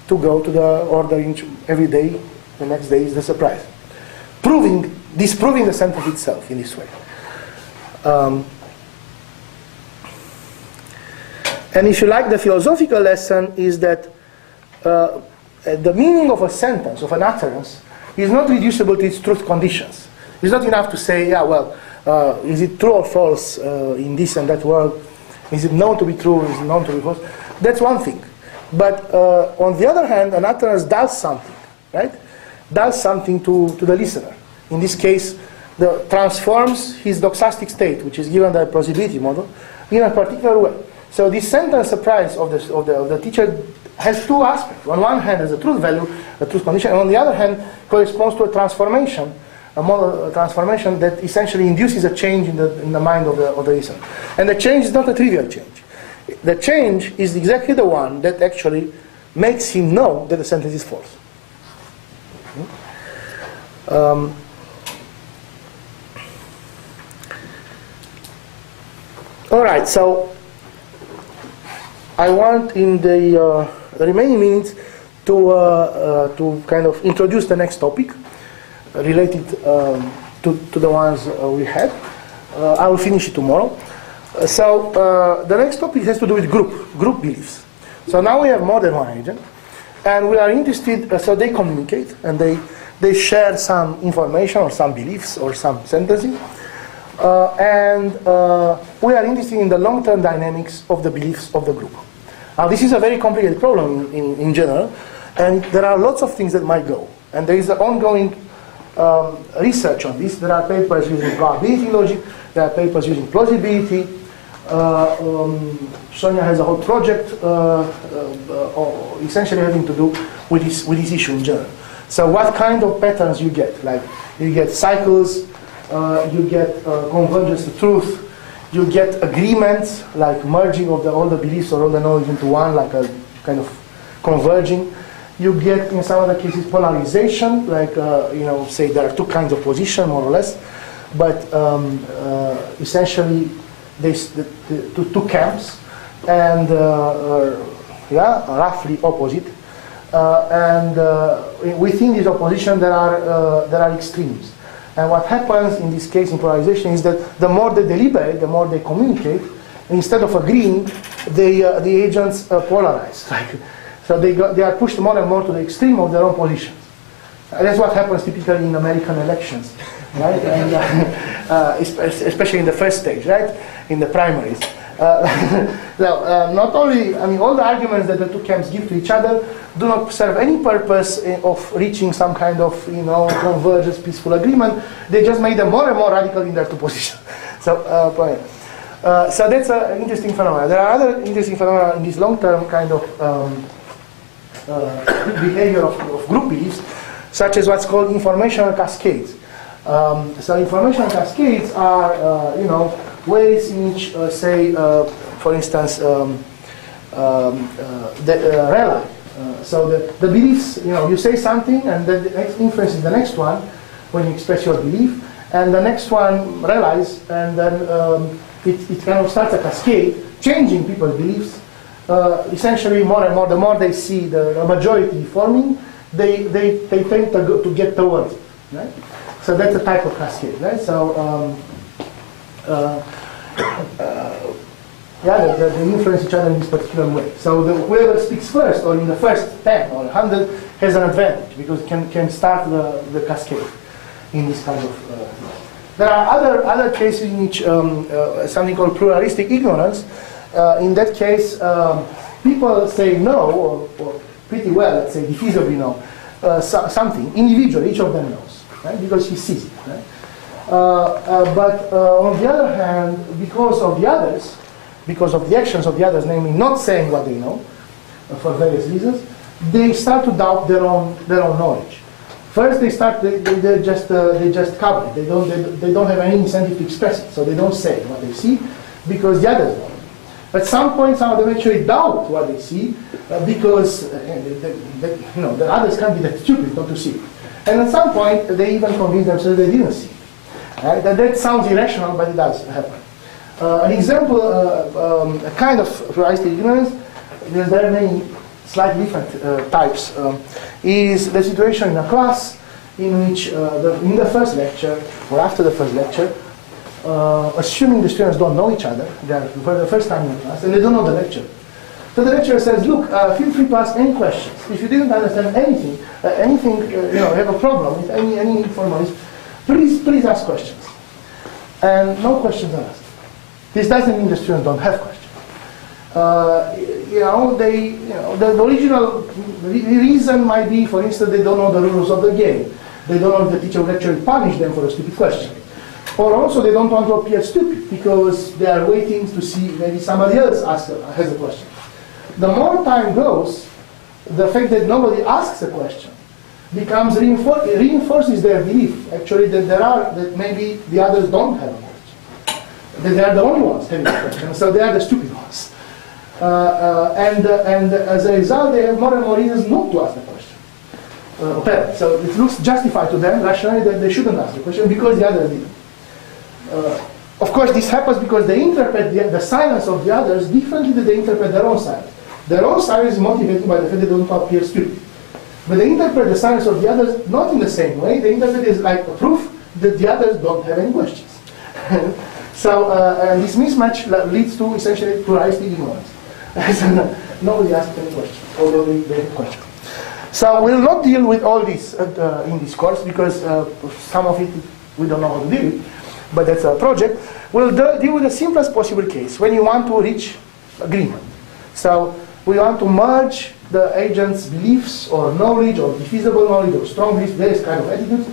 to go to the order every day. The next day is the surprise. Disproving the sentence itself in this way. And if you like, the philosophical lesson is that the meaning of a sentence, of an utterance, is not reducible to its truth conditions. It's not enough to say, yeah, well, is it true or false in this and that world? Is it known to be true? Is it known to be false? That's one thing. But on the other hand, an utterance does something, right? Does something to the listener. In this case, transforms his doxastic state, which is given the plausibility model, in a particular way. So this sentence surprise of the teacher has two aspects. On one hand, has a truth value, a truth condition, and on the other hand, corresponds to a transformation, a model transformation that essentially induces a change in the mind of the listener. And the change is not a trivial change. The change is exactly the one that actually makes him know that the sentence is false. All right, so I want in the remaining minutes to kind of introduce the next topic related to the ones we had. I will finish it tomorrow. So the next topic has to do with group beliefs. So now we have more than one agent, and we are interested, so they communicate, and they share some information or some beliefs or some sentences. And we are interested in the long-term dynamics of the beliefs of the group. Now, this is a very complicated problem in general, and there are lots of things that might go. And there is an ongoing research on this. There are papers using probability logic, there are papers using plausibility. Sonja has a whole project essentially having to do with this issue in general. So what kind of patterns you get? Like, you get cycles, you get convergence to truth, you get agreements, like merging of all the beliefs or all the knowledge into one, like a kind of converging. You get, in some other cases, polarization, like, say there are two kinds of position, more or less, but essentially, two camps, and roughly opposite. And within this opposition, there are extremes. And what happens in this case in polarization is that the more they deliberate, the more they communicate, instead of agreeing, the agents polarize. So they are pushed more and more to the extreme of their own positions. That's what happens typically in American elections, right? And, especially in the first stage, right? In the primaries. Not only, all the arguments that the two camps give to each other do not serve any purpose of reaching some kind of, convergence, peaceful agreement. They just make them more and more radical in their two positions. So that's an interesting phenomenon. There are other interesting phenomena in this long-term kind of behavior of group beliefs, such as what's called informational cascades. So informational cascades are, ways in which, say, for instance, rely. So the beliefs, you say something, and then the next influences the next one when you express your belief, and the next one relies, and then it kind of starts a cascade, changing people's beliefs. Essentially, more and more, the more they see the majority forming, they tend to get towards it, right? So that's a type of cascade, right? So they influence each other in this particular way. So whoever speaks first, or in the first 10 or 100, has an advantage because can start the cascade in this kind of. There are other cases in which something called pluralistic ignorance. In that case, people say no, or pretty well, let's say diffusively no, something individually. Each of them knows, right? Because he sees it, right? But on the other hand, because of the others, because of the actions of the others, namely not saying what they know, for various reasons, they start to doubt their own knowledge. First, they just cover it. They don't have any incentive to express it, so they don't say what they see because the others don't. At some point, some of them actually doubt what they see because the others can't be that stupid not to see it. And at some point, they even convince themselves they didn't see it. Right? That sounds irrational, but it does happen. An example, a kind of pluralistic ignorance, because there are many slightly different types, is the situation in a class in which in the first lecture or after the first lecture, assuming the students don't know each other, they are for the first time in the class, and they don't know the lecture. So the lecturer says, look, feel free to ask any questions. If you didn't understand anything, have a problem with any information, please ask questions. And no questions are asked. This doesn't mean the students don't have questions. The original reason might be, for instance, they don't know the rules of the game. They don't know if the teacher will actually punish them for a stupid question. Or also they don't want to appear stupid because they are waiting to see maybe somebody else has a question. The more time goes, the fact that nobody asks a question becomes reinforces their belief actually that maybe the others don't have a question. That they are the only ones having a question, so they are the stupid ones. And as a result, they have more and more reasons not to ask the question. So it looks justified to them rationally that they shouldn't ask the question because the others didn't. Of course, this happens because they interpret the silence of the others differently than they interpret their own silence. Their own silence is motivated by the fact that they don't appear stupid. But they interpret the silence of the others not in the same way. They interpret it as like a proof that the others don't have any questions. So this mismatch leads to essentially pluralistic ignorance. Nobody asks any questions, although they have questions. So we'll not deal with all this in this course because some of it we don't know how to deal with, but that's a project. We'll deal with the simplest possible case when you want to reach agreement. So we want to merge the agent's beliefs or knowledge or diffusible knowledge or strong beliefs, various kind of attitudes,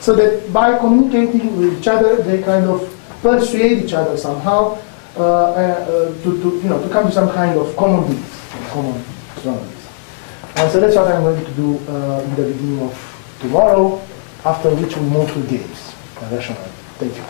so that by communicating with each other, they kind of persuade each other somehow to come to some kind of common beliefs, common strong beliefs. So that's what I'm going to do in the beginning of tomorrow, after which we move to games. Rational. Thank you.